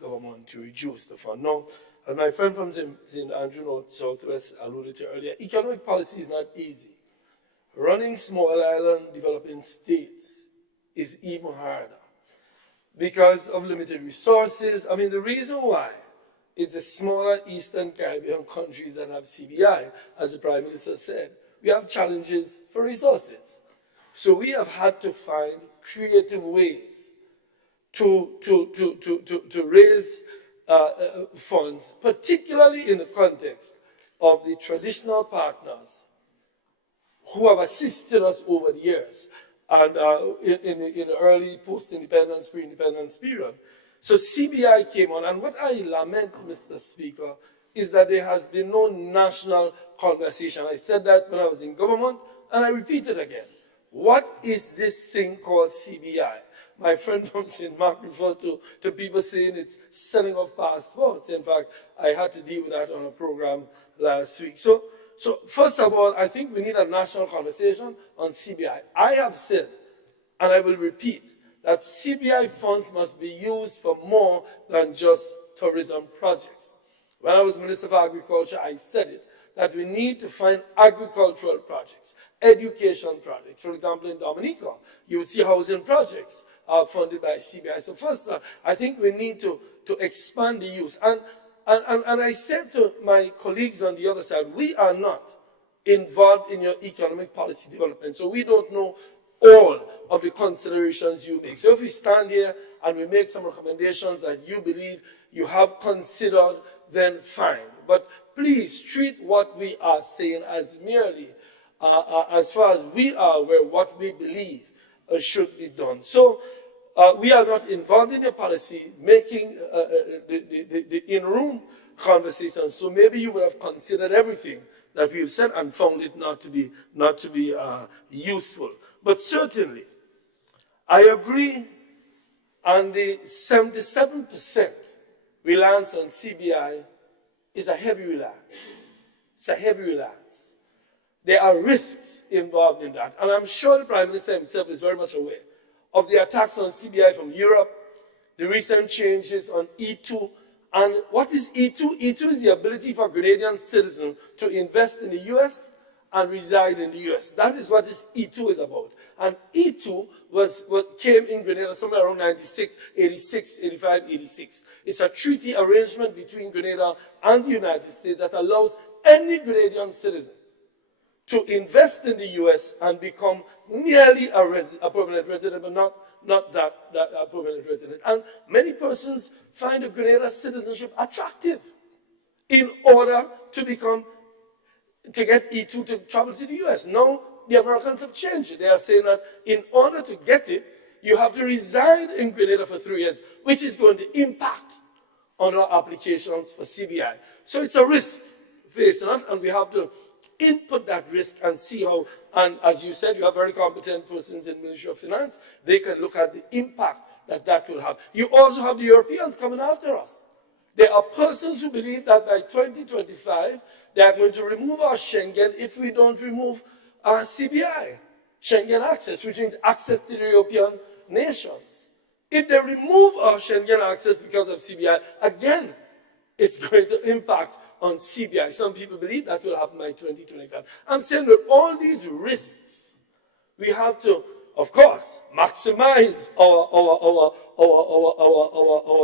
government to reduce the fund. Now, as my friend from St. Andrew North Southwest alluded to earlier, economic policy is not easy. Running small island developing states is even harder because of limited resources. I mean, the reason why it's the smaller Eastern Caribbean countries that have CBI, as the Prime Minister said, we have challenges for resources. So we have had to find creative ways to raise funds, particularly in the context of the traditional partners who have assisted us over the years and in the early post-independence, pre-independence period. So CBI came on, and what I lament, Mr. Speaker, is that there has been no national conversation. I said that when I was in government, and I repeat it again. What is this thing called CBI? My friend from St. Mark referred to people saying it's selling of passports. In fact, I had to deal with that on a program last week. So So first of all, I think we need a national conversation on CBI. I have said, and I will repeat, that CBI funds must be used for more than just tourism projects. When I was Minister for Agriculture, I said it, that we need to find agricultural projects, education projects. For example, in Dominica, you will see housing projects funded by CBI. So first, I think we need to expand the use. And I said to my colleagues on the other side, we are not involved in your economic policy development, so we don't know all of the considerations you make. So if we stand here and we make some recommendations that you believe you have considered, then fine. But please treat what we are saying as merely, as far as we are aware, what we believe should be done. So we are not involved in the policy making the in-room conversations. So maybe you would have considered everything that we've said and found it not to be useful. But certainly, I agree on the 77% reliance on CBI is a heavy reliance. It's a heavy reliance. There are risks involved in that. And I'm sure the Prime Minister himself is very much aware of the attacks on CBI from Europe, the recent changes on E2. And what is E2? E2 is the ability for Grenadian citizens to invest in the US and reside in the US. That is what this E2 is about. And E2 was what came in Grenada somewhere around 96, 86, 85, 86. It's a treaty arrangement between Grenada and the United States that allows any Grenadian citizen to invest in the US and become nearly a permanent resident, but not that a permanent resident. And many persons find the Grenada citizenship attractive in order to get E2 to travel to the US. Now, the Americans have changed it. They are saying that in order to get it, you have to reside in Grenada for 3 years, which is going to impact on our applications for CBI. So it's a risk facing us, and we have to input that risk and see how, and as you said, you have very competent persons in the Ministry of Finance. They can look at the impact that will have. You also have the Europeans coming after us. There are persons who believe that by 2025, they are going to remove our Schengen if we don't remove our CBI, Schengen access, which means access to the European nations. If they remove our Schengen access because of CBI, again, it's going to impact on CBI. Some people believe that will happen by 2025. I'm saying with all these risks, we have to, of course, maximize our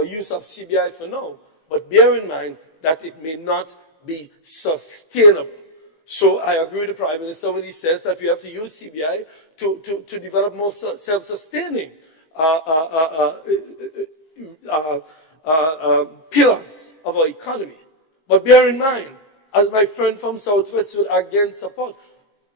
use of CBI for now, but bear in mind that it may not be sustainable. So I agree with the Prime Minister when he says that we have to use CBI to develop more self-sustaining pillars of our economy. But bear in mind, as my friend from Southwest will again support,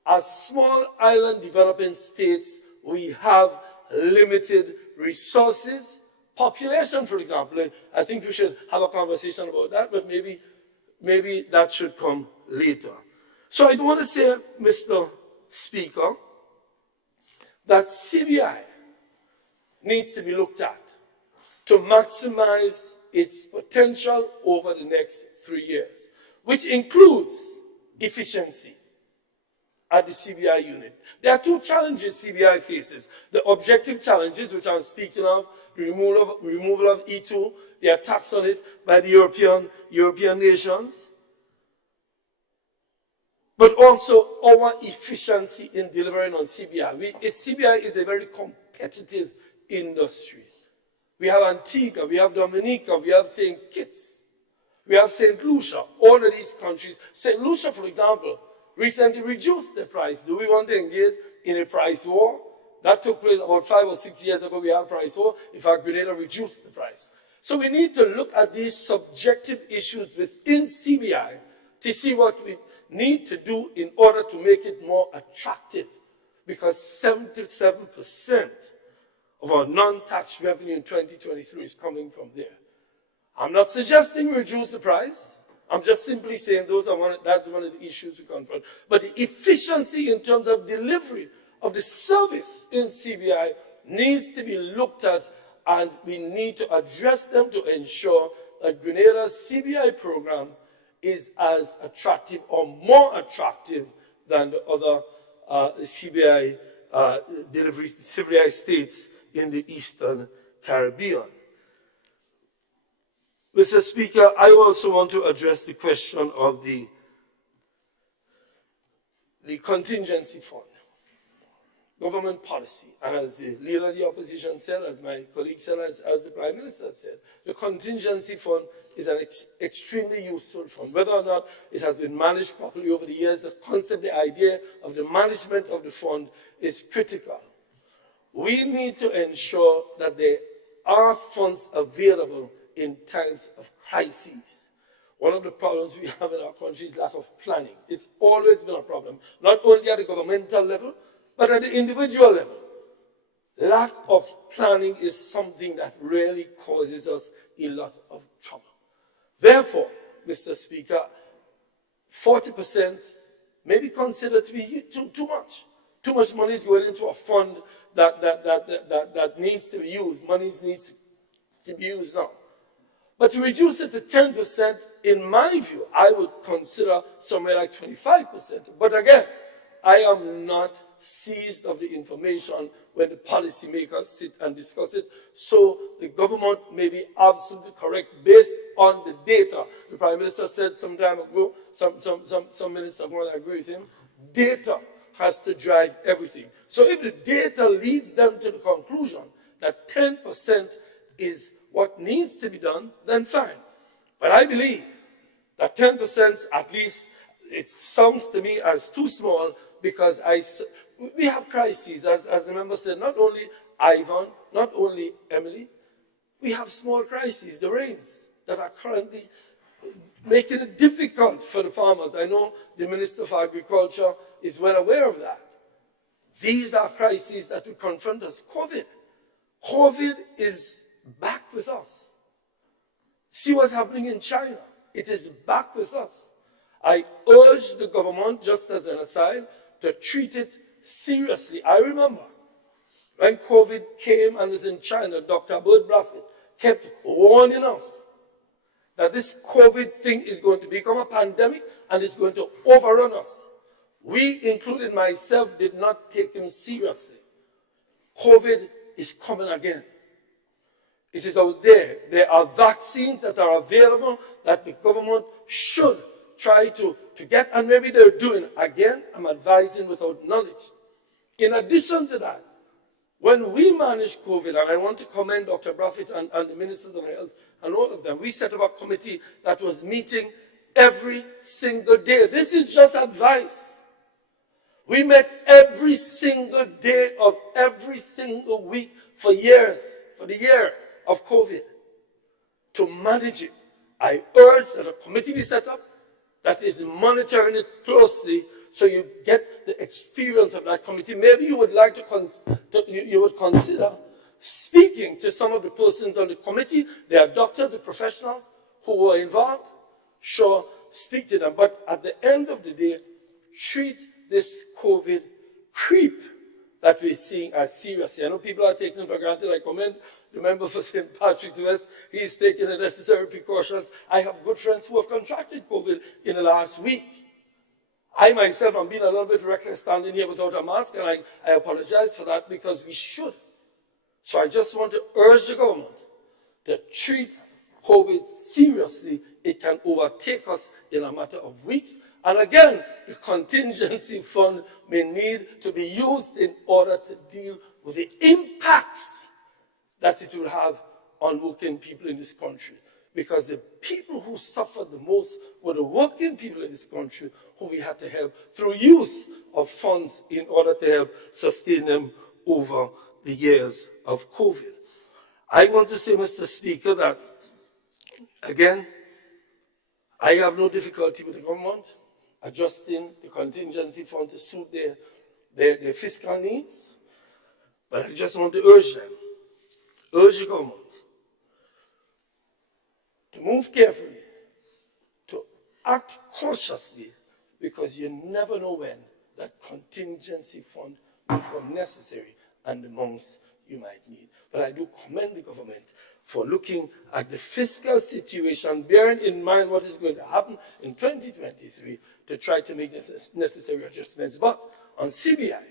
as small island developing states, we have limited resources. Population, for example, I think we should have a conversation about that, but maybe that should come later. So I want to say, Mr. Speaker, that CBI needs to be looked at to maximize its potential over the next 3 years, which includes efficiency at the CBI unit. There are two challenges CBI faces. The objective challenges, which I'm speaking of, the removal of E2, the attacks on it by the European nations, but also our efficiency in delivering on CBI. CBI is a very competitive industry. We have Antigua, we have Dominica, we have St. Kitts, we have St. Lucia, all of these countries. St. Lucia, for example, recently reduced the price. Do we want to engage in a price war? That took place about 5 or 6 years ago. We had a price war. In fact, Grenada reduced the price. So we need to look at these subjective issues within CBI to see what we need to do in order to make it more attractive, because 77% of our non-tax revenue in 2023 is coming from there. I'm not suggesting reduce the price. I'm just simply saying that's one of the issues we confront. But the efficiency in terms of delivery of the service in CBI needs to be looked at, and we need to address them to ensure that Grenada's CBI program is as attractive or more attractive than the other CBI states in the Eastern Caribbean. Mr. Speaker, I also want to address the question of the contingency fund, government policy. And as the leader of the opposition said, as my colleague said, as the Prime Minister said, the contingency fund is an extremely useful fund. Whether or not it has been managed properly over the years, the concept, the idea of the management of the fund is critical. We need to ensure that there are funds available in times of crises. One of the problems we have in our country is lack of planning. It's always been a problem, not only at the governmental level, but at the individual level. Lack of planning is something that really causes us a lot of trouble. Therefore, Mr. Speaker, 40% may be considered to be too much. Too much money is going into a fund that needs to be used. Money needs to be used now. But to reduce it to 10%, in my view, I would consider somewhere like 25%. But again, I am not seized of the information when the policymakers sit and discuss it. So the government may be absolutely correct based on the data. The Prime Minister said some time ago, some minutes ago, and I agree with him, data has to drive everything. So if the data leads them to the conclusion that 10% is what needs to be done, then fine. But I believe that 10% at least, it sounds to me as too small because we have crises, as the member said, not only Ivan, not only Emily, we have small crises, the rains that are currently making it difficult for the farmers. I know the Minister of Agriculture is well aware of that. These are crises that will confront us. COVID is back with us. See what's happening in China. It is back with us. I urge the government, just as an aside, to treat it seriously. I remember when COVID came and was in China, Dr. Bert Braffett kept warning us that this COVID thing is going to become a pandemic and it's going to overrun us. We, including myself, did not take him seriously. COVID is coming again. It is out there. There are vaccines that are available that the government should try to get, and maybe they're doing. Again, I'm advising without knowledge. In addition to that, when we managed COVID, and I want to commend Dr. Braffett and the Ministers of Health and all of them, we set up a committee that was meeting every single day. This is just advice. We met every single day of every single week for years, for the year of COVID, to manage it. I urge that a committee be set up that is monitoring it closely so you get the experience of that committee. Maybe you would like you would consider speaking to some of the persons on the committee. There are doctors and professionals who were involved. Sure, speak to them. But at the end of the day, treat this COVID creep that we're seeing as seriously. I know people are taking it for granted. I commend the member for St. Patrick's West. He's taking the necessary precautions. I have good friends who have contracted COVID in the last week. I myself am being a little bit reckless standing here without a mask, and I apologize for that because we should. So I just want to urge the government to treat COVID seriously. It can overtake us in a matter of weeks. And again, the contingency fund may need to be used in order to deal with the impact that it will have on working people in this country. Because the people who suffered the most were the working people in this country who we had to help through use of funds in order to help sustain them over the years of COVID. I want to say, Mr. Speaker, that, again, I have no difficulty with the government adjusting the contingency fund to suit their fiscal needs. But I just want to urge the government to move carefully, to act cautiously, because you never know when that contingency fund will become necessary and amongst you might need. But I do commend the government for looking at the fiscal situation, bearing in mind what is going to happen in 2023 to try to make the necessary adjustments. But on CBI,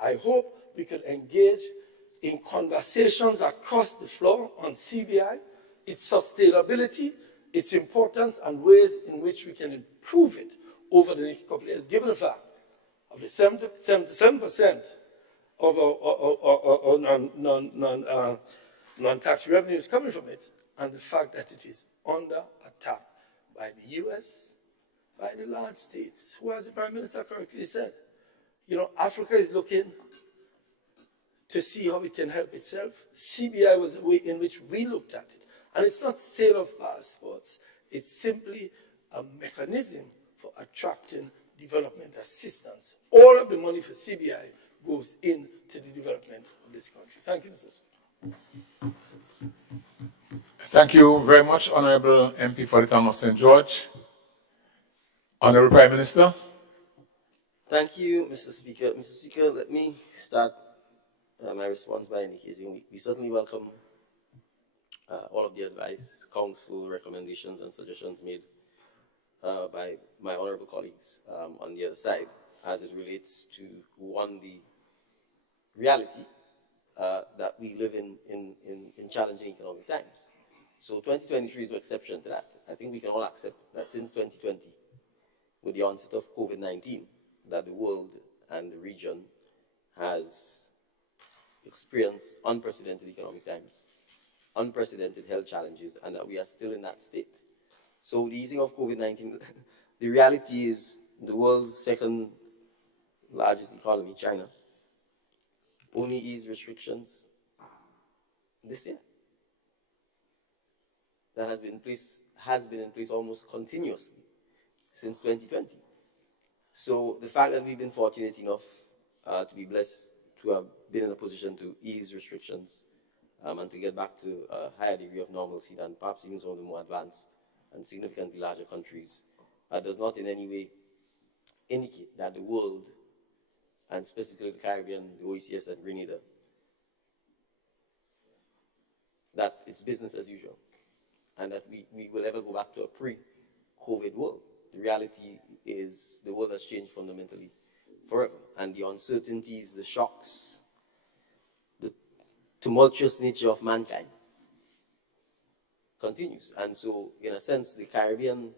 I hope we could engage in conversations across the floor on CBI, its sustainability, its importance, and ways in which we can improve it over the next couple of years, given the fact of the 77% of our non-tax revenues coming from it, and the fact that it is under attack by the US, by the large states, who, as the Prime Minister correctly said, Africa is looking to see how it can help itself. CBI was the way in which we looked at it. And it's not sale of passports. It's simply a mechanism for attracting development assistance. All of the money for CBI goes into the development of this country. Thank you, Mr. Speaker. Thank you very much, Honorable MP for the town of St. George. Honorable Prime Minister. Thank you, Mr. Speaker. Mr. Speaker, let me start my response by indicating we certainly welcome all of the advice, counsel, recommendations, and suggestions made by my honorable colleagues on the other side as it relates to, one, the reality that we live in challenging economic times. So 2023 is no exception to that. I think we can all accept that since 2020, with the onset of COVID-19, that the world and the region has experienced unprecedented economic times, unprecedented health challenges, and that we are still in that state. So the easing of COVID-19, the reality is the world's second largest economy, China, only eased restrictions this year. That has been in place almost continuously since 2020. So the fact that we've been fortunate enough to be blessed to have been in a position to ease restrictions and to get back to a higher degree of normalcy than perhaps even some of the more advanced and significantly larger countries does not in any way indicate that the world, and specifically the Caribbean, the OECS and Grenada, that it's business as usual and that we will ever go back to a pre-COVID world. The reality is the world has changed fundamentally forever, and the uncertainties, the shocks, the tumultuous nature of mankind continues. And so, in a sense, the Caribbean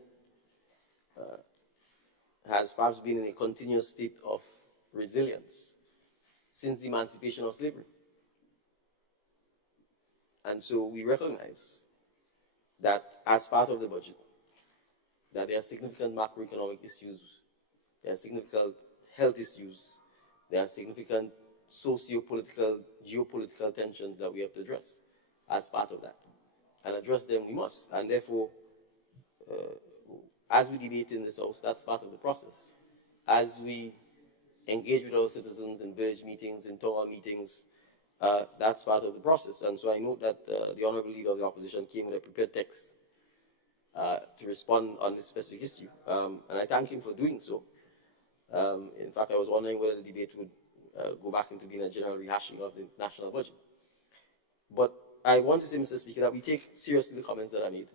has perhaps been in a continuous state of resilience since the emancipation of slavery. And so we recognize that as part of the budget, that there are significant macroeconomic issues, there are significant health issues, there are significant socio-political, geopolitical tensions that we have to address as part of that. And address them we must. And therefore, as we debate in this House, that's part of the process. As we engage with our citizens in village meetings, in town hall meetings, that's part of the process. And so I note that the Honorable Leader of the Opposition came with a prepared text to respond on this specific issue. And I thank him for doing so. In fact, I was wondering whether the debate would go back into being a general rehashing of the national budget. But I want to say, Mr. Speaker, that we take seriously the comments that I made.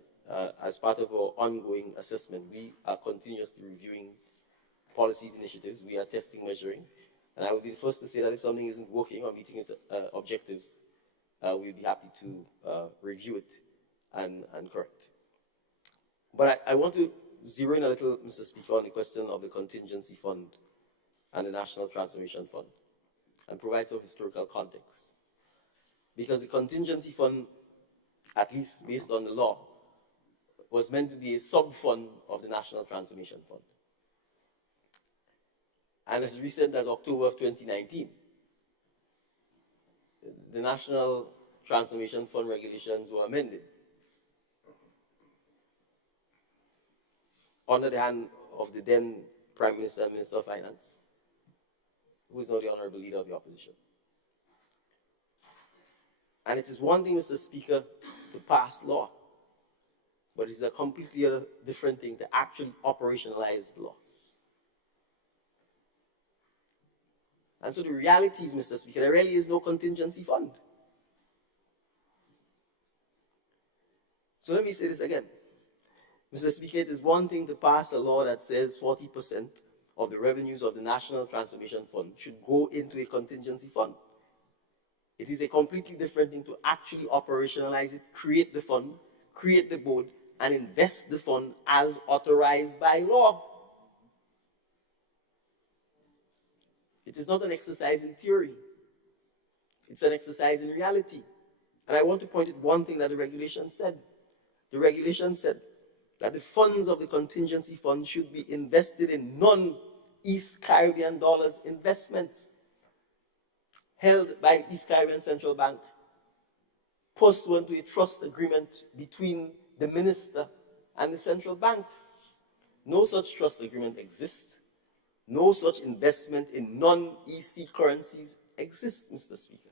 As part of our ongoing assessment, we are continuously reviewing policies, initiatives. We are testing, measuring. And I will be the first to say that if something isn't working or meeting its objectives, we'll be happy to review it and correct. But I want to zero in a little, Mr. Speaker, on the question of the contingency fund and the National Transformation Fund and provide some historical context. Because the contingency fund, at least based on the law, was meant to be a sub-fund of the National Transformation Fund. And as recent as October of 2019, the National Transformation Fund regulations were amended under the hand of the then Prime Minister and Minister of Finance, who is now the Honorable Leader of the Opposition. And it is one thing, Mr. Speaker, to pass law, but it's a completely different thing to actually operationalize the law. And so the reality is, Mr. Speaker, there really is no contingency fund. So let me say this again. Mr. Speaker, it is one thing to pass a law that says 40% of the revenues of the National Transformation Fund should go into a contingency fund. It is a completely different thing to actually operationalize it, create the fund, create the board, and invest the fund as authorized by law. It is not an exercise in theory. It's an exercise in reality. And I want to point at one thing that the regulation said. The regulation said that the funds of the contingency fund should be invested in non-East Caribbean dollars investments held by the East Caribbean Central Bank, pursuant to a trust agreement between the minister and the central bank. No such trust agreement exists. No such investment in non-EC currencies exists, Mr. Speaker.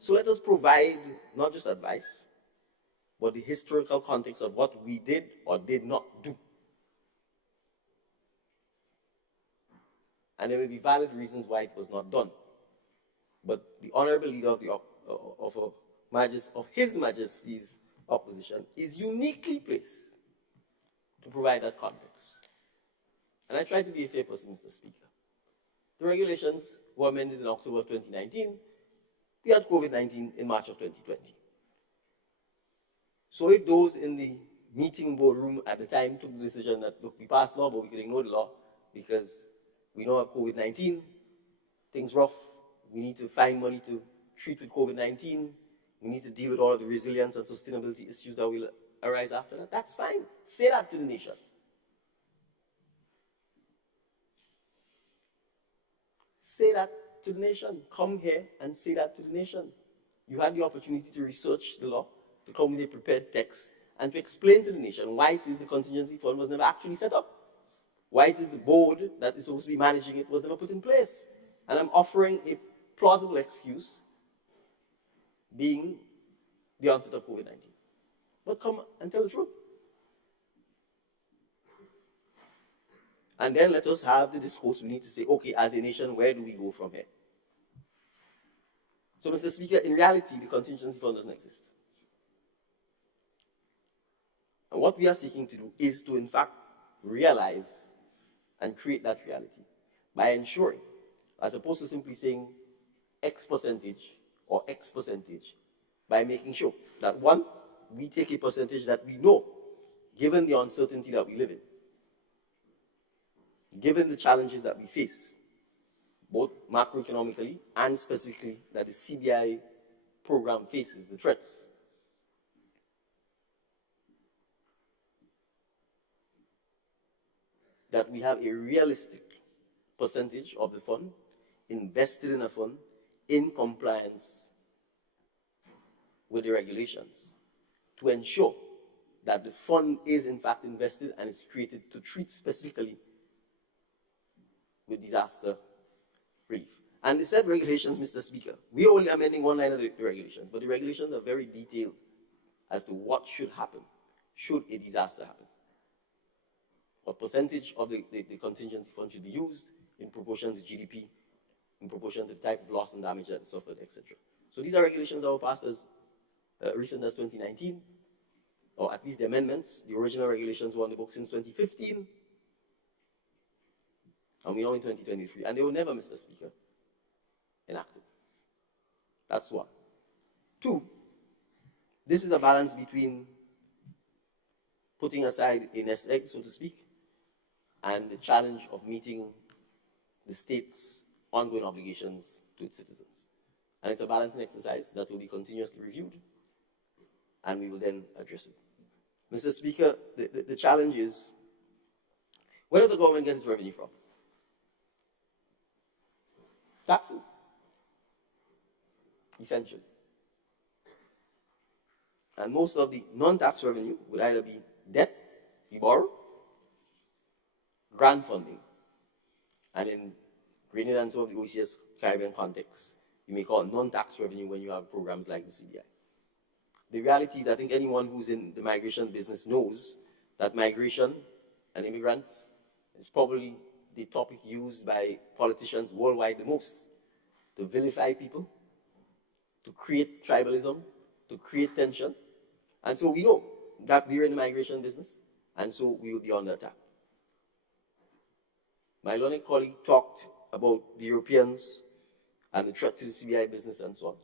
So let us provide not just advice, but the historical context of what we did or did not do. And there may be valid reasons why it was not done. But the Honorable Leader of His Majesty's opposition is uniquely placed to provide that context. And I try to be a fair person, Mr. Speaker. The regulations were amended in October of 2019. We had COVID-19 in March of 2020. So if those in the meeting boardroom at the time took the decision that, look, we passed law, but we could ignore the law because we don't have COVID-19, things rough, we need to find money to treat with COVID-19, we need to deal with all of the resilience and sustainability issues that will arise after that, that's fine. Say that to the nation. Say that to the nation. Come here and say that to the nation. You had the opportunity to research the law, to come with a prepared text, and to explain to the nation why it is the contingency fund was never actually set up. Why it is the board that is supposed to be managing it was never put in place. And I'm offering a plausible excuse, being the onset of COVID-19. But come and tell the truth. And then let us have the discourse. We need to say, okay, as a nation, where do we go from here? So, Mr. Speaker, in reality, the contingency fund doesn't exist. And what we are seeking to do is to, in fact, realize and create that reality by ensuring, as opposed to simply saying X percentage or X percentage, by making sure that, one, we take a percentage that we know, given the uncertainty that we live in, given the challenges that we face, both macroeconomically and specifically that the CBI program faces, the threats. That we have a realistic percentage of the fund invested in a fund in compliance with the regulations to ensure that the fund is in fact invested and is created to treat specifically with disaster relief. And the said regulations, Mr. Speaker, we are only amending one line of the regulations, but the regulations are very detailed as to what should happen should a disaster happen. What percentage of the contingency fund should be used in proportion to GDP, in proportion to the type of loss and damage that is suffered, etc. So these are regulations that were passed as recent as 2019, or at least the amendments. The original regulations were on the books since 2015, and we're now in 2023, and they were never, Mr. Speaker, enacted. That's one. Two, this is a balance between putting aside a nest egg, so to speak, and the challenge of meeting the state's ongoing obligations to its citizens. And it's a balancing exercise that will be continuously reviewed, and we will then address it. Mr. Speaker, the challenge is, where does the government get its revenue from? Taxes, essentially. And most of the non-tax revenue would either be debt, you borrow, grant funding, and in Grenada and some of the OECS Caribbean context, you may call it non-tax revenue when you have programs like the CBI. The reality is, I think anyone who's in the migration business knows that migration and immigrants is probably the topic used by politicians worldwide the most to vilify people, to create tribalism, to create tension. And so we know that we're in the migration business, and so we will be under attack. My learned colleague talked about the Europeans and the threat to the CBI business and so on.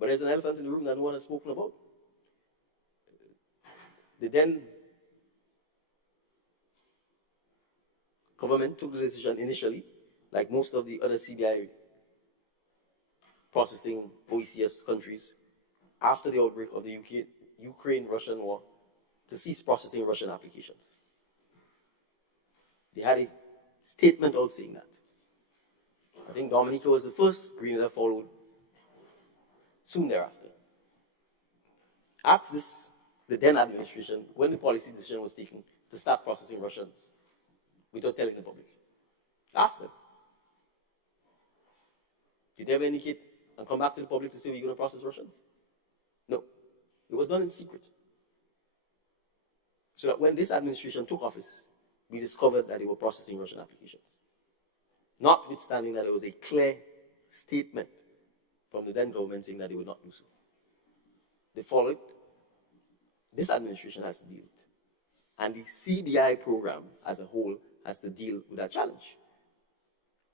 But there's an elephant in the room that no one has spoken about. The then government took the decision initially, like most of the other CBI processing OECS countries, after the outbreak of the Ukraine-Russian war, to cease processing Russian applications. They had a statement out saying that. I think Dominica was the first, Grenada followed soon thereafter. Ask this, the then administration, when the policy decision was taken to start processing Russians without telling the public. Ask them. Did they ever indicate and come back to the public to say we're going to process Russians? No. It was done in secret. So that when this administration took office, we discovered that they were processing Russian applications. Notwithstanding that there was a clear statement from the then government saying that they would not do so. They followed. This administration has to deal with it. And the CBI program as a whole has to deal with that challenge.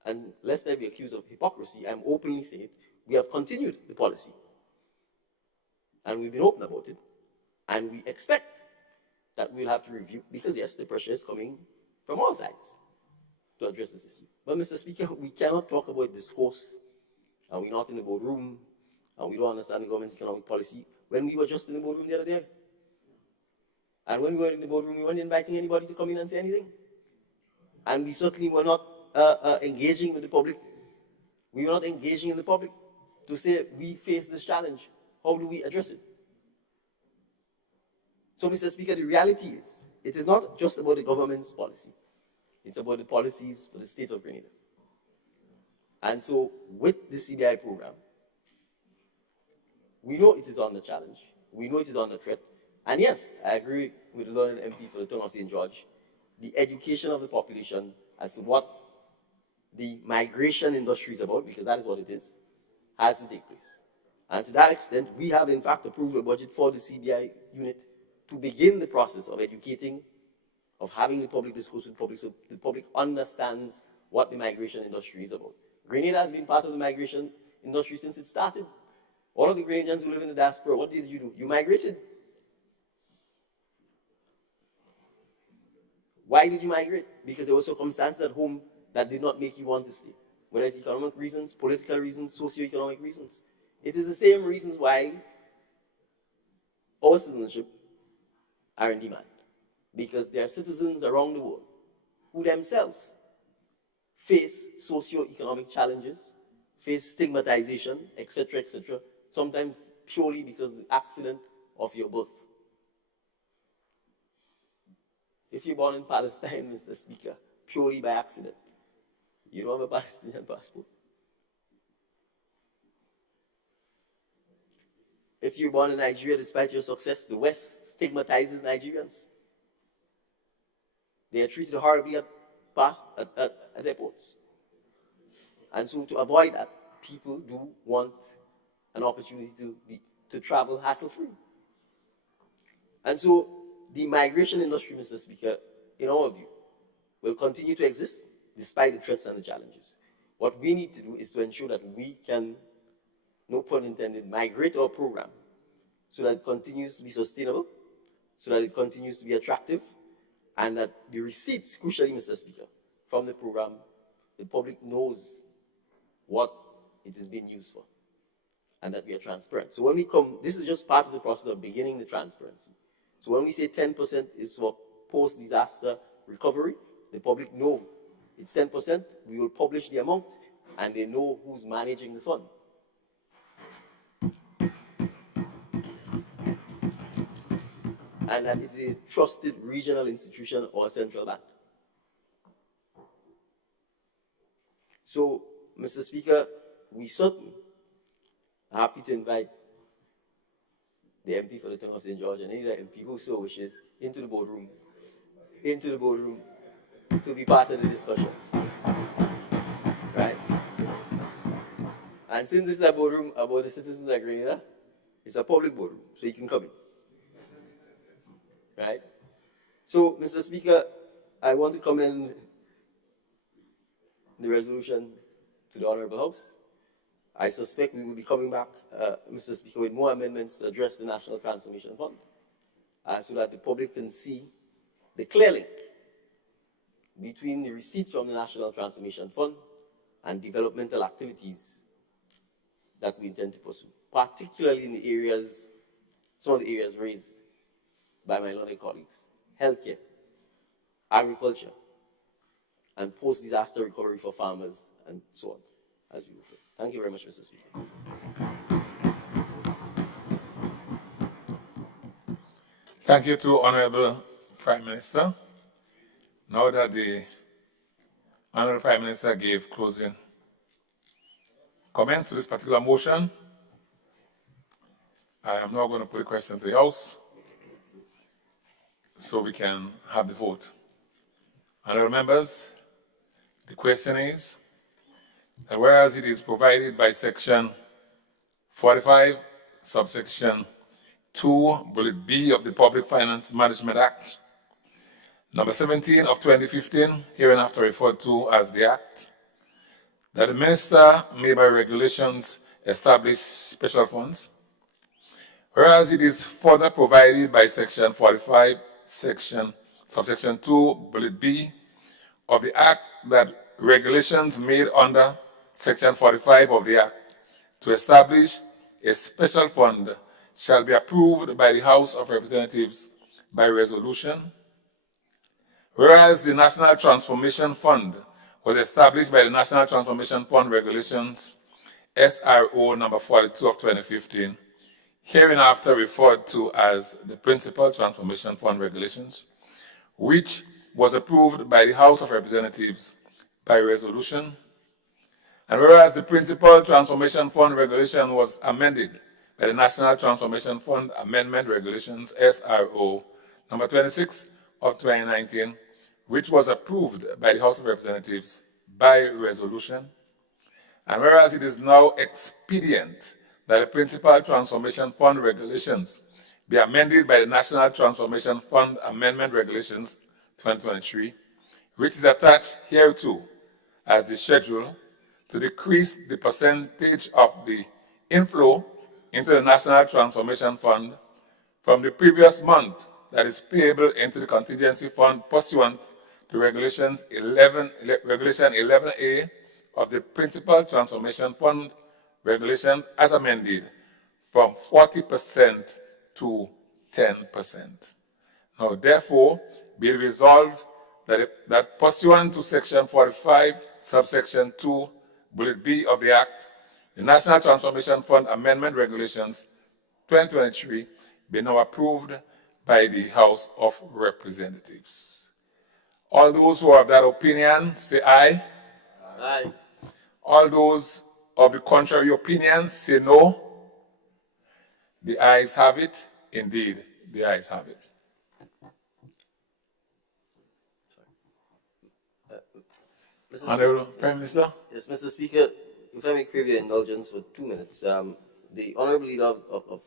And lest I be accused of hypocrisy, I'm openly saying it, we have continued the policy. And we've been open about it. And we expect that we'll have to review, because yes, the pressure is coming from all sides to address this issue. But Mr. Speaker, we cannot talk about discourse, and we're not in the boardroom, and we don't understand the government's economic policy, when we were just in the boardroom the other day. And when we were in the boardroom, we weren't inviting anybody to come in and say anything. And we certainly were not engaging with the public. We were not engaging in the public to say, we face this challenge. How do we address it? So, Mr. Speaker, the reality is, it is not just about the government's policy. It's about the policies for the state of Grenada. And so, with the CBI program, we know it is under challenge. We know it is under threat. And yes, I agree with the Lord MP for the Tongue of St. George. The education of the population as to what the migration industry is about, because that is what it is, has to take place. And to that extent, we have in fact approved a budget for the CBI unit to begin the process of educating, of having the public discourse with the public, so the public understands what the migration industry is about. Grenada has been part of the migration industry since it started. All of the Grenadians who live in the diaspora, what did you do? You migrated. Why did you migrate? Because there were circumstances at home that did not make you want to stay. Whether it's economic reasons, political reasons, socio-economic reasons. It is the same reasons why our citizenship are in demand. Because there are citizens around the world who themselves face socio-economic challenges, face stigmatization, etc., sometimes purely because of the accident of your birth. If you're born in Palestine, Mr. Speaker, purely by accident, you don't have a Palestinian passport. If you're born in Nigeria, despite your success, the West stigmatizes Nigerians. They are treated horribly at airports. And so to avoid that, people do want an opportunity to travel hassle-free. And so the migration industry, Mr. Speaker, in our view, will continue to exist despite the threats and the challenges. What we need to do is to ensure that we can, no pun intended, migrate our program so that it continues to be sustainable, so that it continues to be attractive, and that the receipts, crucially, Mr. Speaker, from the program, the public knows what it is being used for, and that we are transparent. So when we come, this is just part of the process of beginning the transparency. So when we say 10% is for post-disaster recovery, the public know it's 10%, we will publish the amount, and they know who's managing the fund. And that it's a trusted regional institution or a central bank. So, Mr. Speaker, we certainly are happy to invite the MP for the Tongue of St. George and any other MP who so wishes into the boardroom to be part of the discussions. Right? And since this is a boardroom about the citizens of Grenada, it's a public boardroom, so you can come in. Right? So, Mr. Speaker, I want to commend the resolution to the Honorable House. I suspect we will be coming back, Mr. Speaker, with more amendments to address the National Transformation Fund, so that the public can see the clear link between the receipts from the National Transformation Fund and developmental activities that we intend to pursue, particularly in the areas, some of the areas raised by my learned colleagues: healthcare, agriculture, and post-disaster recovery for farmers, and so on, as we move forward. Thank you very much, Mr. Speaker. Thank you to Honorable Prime Minister. Now that the Honorable Prime Minister gave closing comments to this particular motion, I am now going to put a question to the House so we can have the vote. Honorable members, the question is that whereas it is provided by Section 45, subsection 2, bullet B of the Public Finance Management Act, number 17 of 2015, hereinafter referred to as the Act, that the minister may by regulations establish special funds, whereas it is further provided by Section 45, subsection 2, bullet B of the Act, that regulations made under Section 45 of the Act to establish a special fund shall be approved by the House of Representatives by resolution. Whereas the National Transformation Fund was established by the National Transformation Fund Regulations, SRO number 42 of 2015, hereinafter referred to as the Principal Transformation Fund Regulations, which was approved by the House of Representatives by resolution. And whereas the Principal Transformation Fund Regulation was amended by the National Transformation Fund Amendment Regulations, SRO number 26 of 2019, which was approved by the House of Representatives by resolution. And whereas it is now expedient that the Principal Transformation Fund Regulations be amended by the National Transformation Fund Amendment Regulations 2023, which is attached hereto as the schedule, to decrease the percentage of the inflow into the National Transformation Fund from the previous month that is payable into the contingency fund pursuant to Regulation 11A of the Principal Transformation Fund Regulations as amended, from 40% to 10%. Now, therefore, be resolved that pursuant to Section 45, subsection 2, bullet B of the Act, the National Transformation Fund Amendment Regulations 2023 be now approved by the House of Representatives. All those who are of that opinion, say aye. Aye. All those of the contrary opinion, say no. The ayes have it. Indeed, the ayes have it. Honorable Prime Minister. Yes, Mr. Speaker, if I may crave your indulgence for 2 minutes. The Honorable Leader of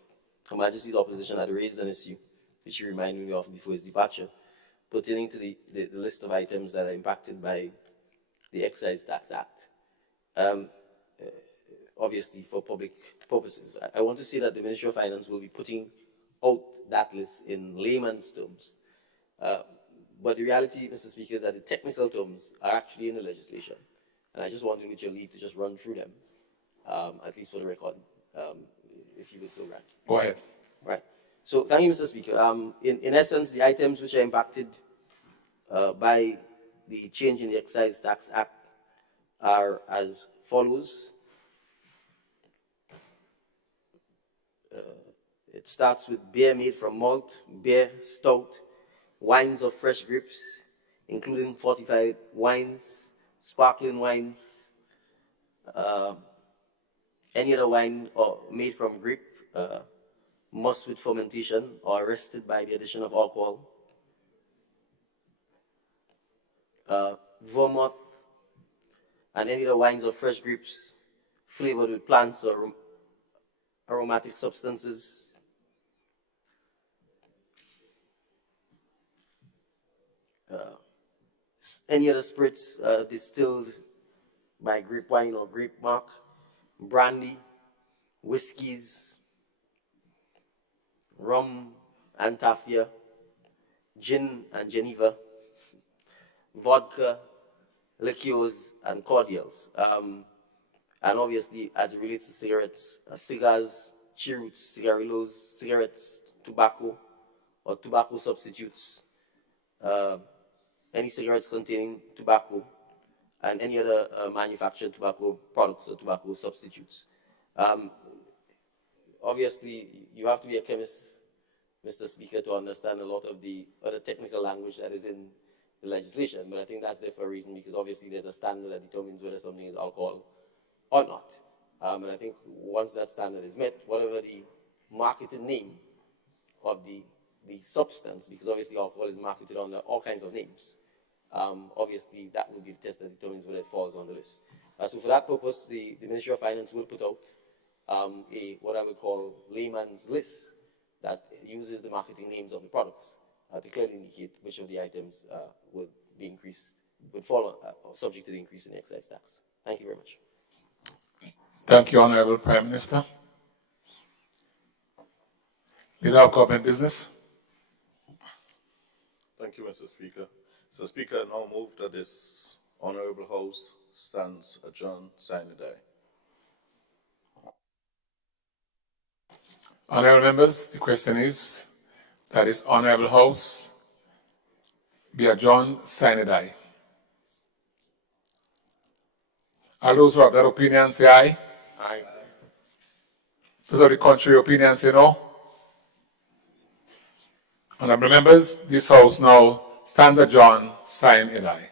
Her Majesty's Opposition had raised an issue, which he reminded me of before his departure, pertaining to the list of items that are impacted by the Excise Tax Act. Obviously, for public purposes. I want to say that the Ministry of Finance will be putting out that list in layman's terms. But the reality, Mr. Speaker, is that the technical terms are actually in the legislation. And I just wanted, with your leave, to just run through them, at least for the record, if you would so grant. Go ahead. Right. So, thank you, Mr. Speaker. In essence, the items which are impacted by the change in the Excise Tax Act are as follows. It starts with beer made from malt, beer, stout, wines of fresh grapes, including fortified wines, sparkling wines, any other wine made from grape, must with fermentation or arrested by the addition of alcohol, vermouth, and any other wines of fresh grapes flavored with plants or aromatic substances. Any other spirits distilled by grape wine or grape mark, brandy, whiskeys, rum and tafia, gin and Geneva, vodka, liqueurs, and cordials. And obviously, as it relates to cigarettes, cigars, cheroots, cigarillos, cigarettes, tobacco, or tobacco substitutes, any cigarettes containing tobacco, and any other manufactured tobacco products or tobacco substitutes. Obviously, you have to be a chemist, Mr. Speaker, to understand a lot of the other technical language that is in the legislation, but I think that's there for a reason, because obviously there's a standard that determines whether something is alcohol or not. And I think once that standard is met, whatever the marketing name of the substance, because obviously alcohol is marketed under all kinds of names, obviously that will be the test that determines whether it falls on the list. So for that purpose, the Ministry of Finance will put out what I would call layman's list that uses the marketing names of the products to clearly indicate which of the items would be increased, would fall subject to the increase in the excise tax. Thank you very much. Thank you, Honorable Prime Minister. Leader of Government Business. Thank you, Mr. Speaker. Mr. Speaker, I now move that this Honorable House stands adjourned, sine die. Honorable members, the question is that this Honorable House be adjourned, sine die. All those who have that opinion say aye. Aye. Those are the contrary opinions, say no. Honorable members, this House now stands adjourned, sine die.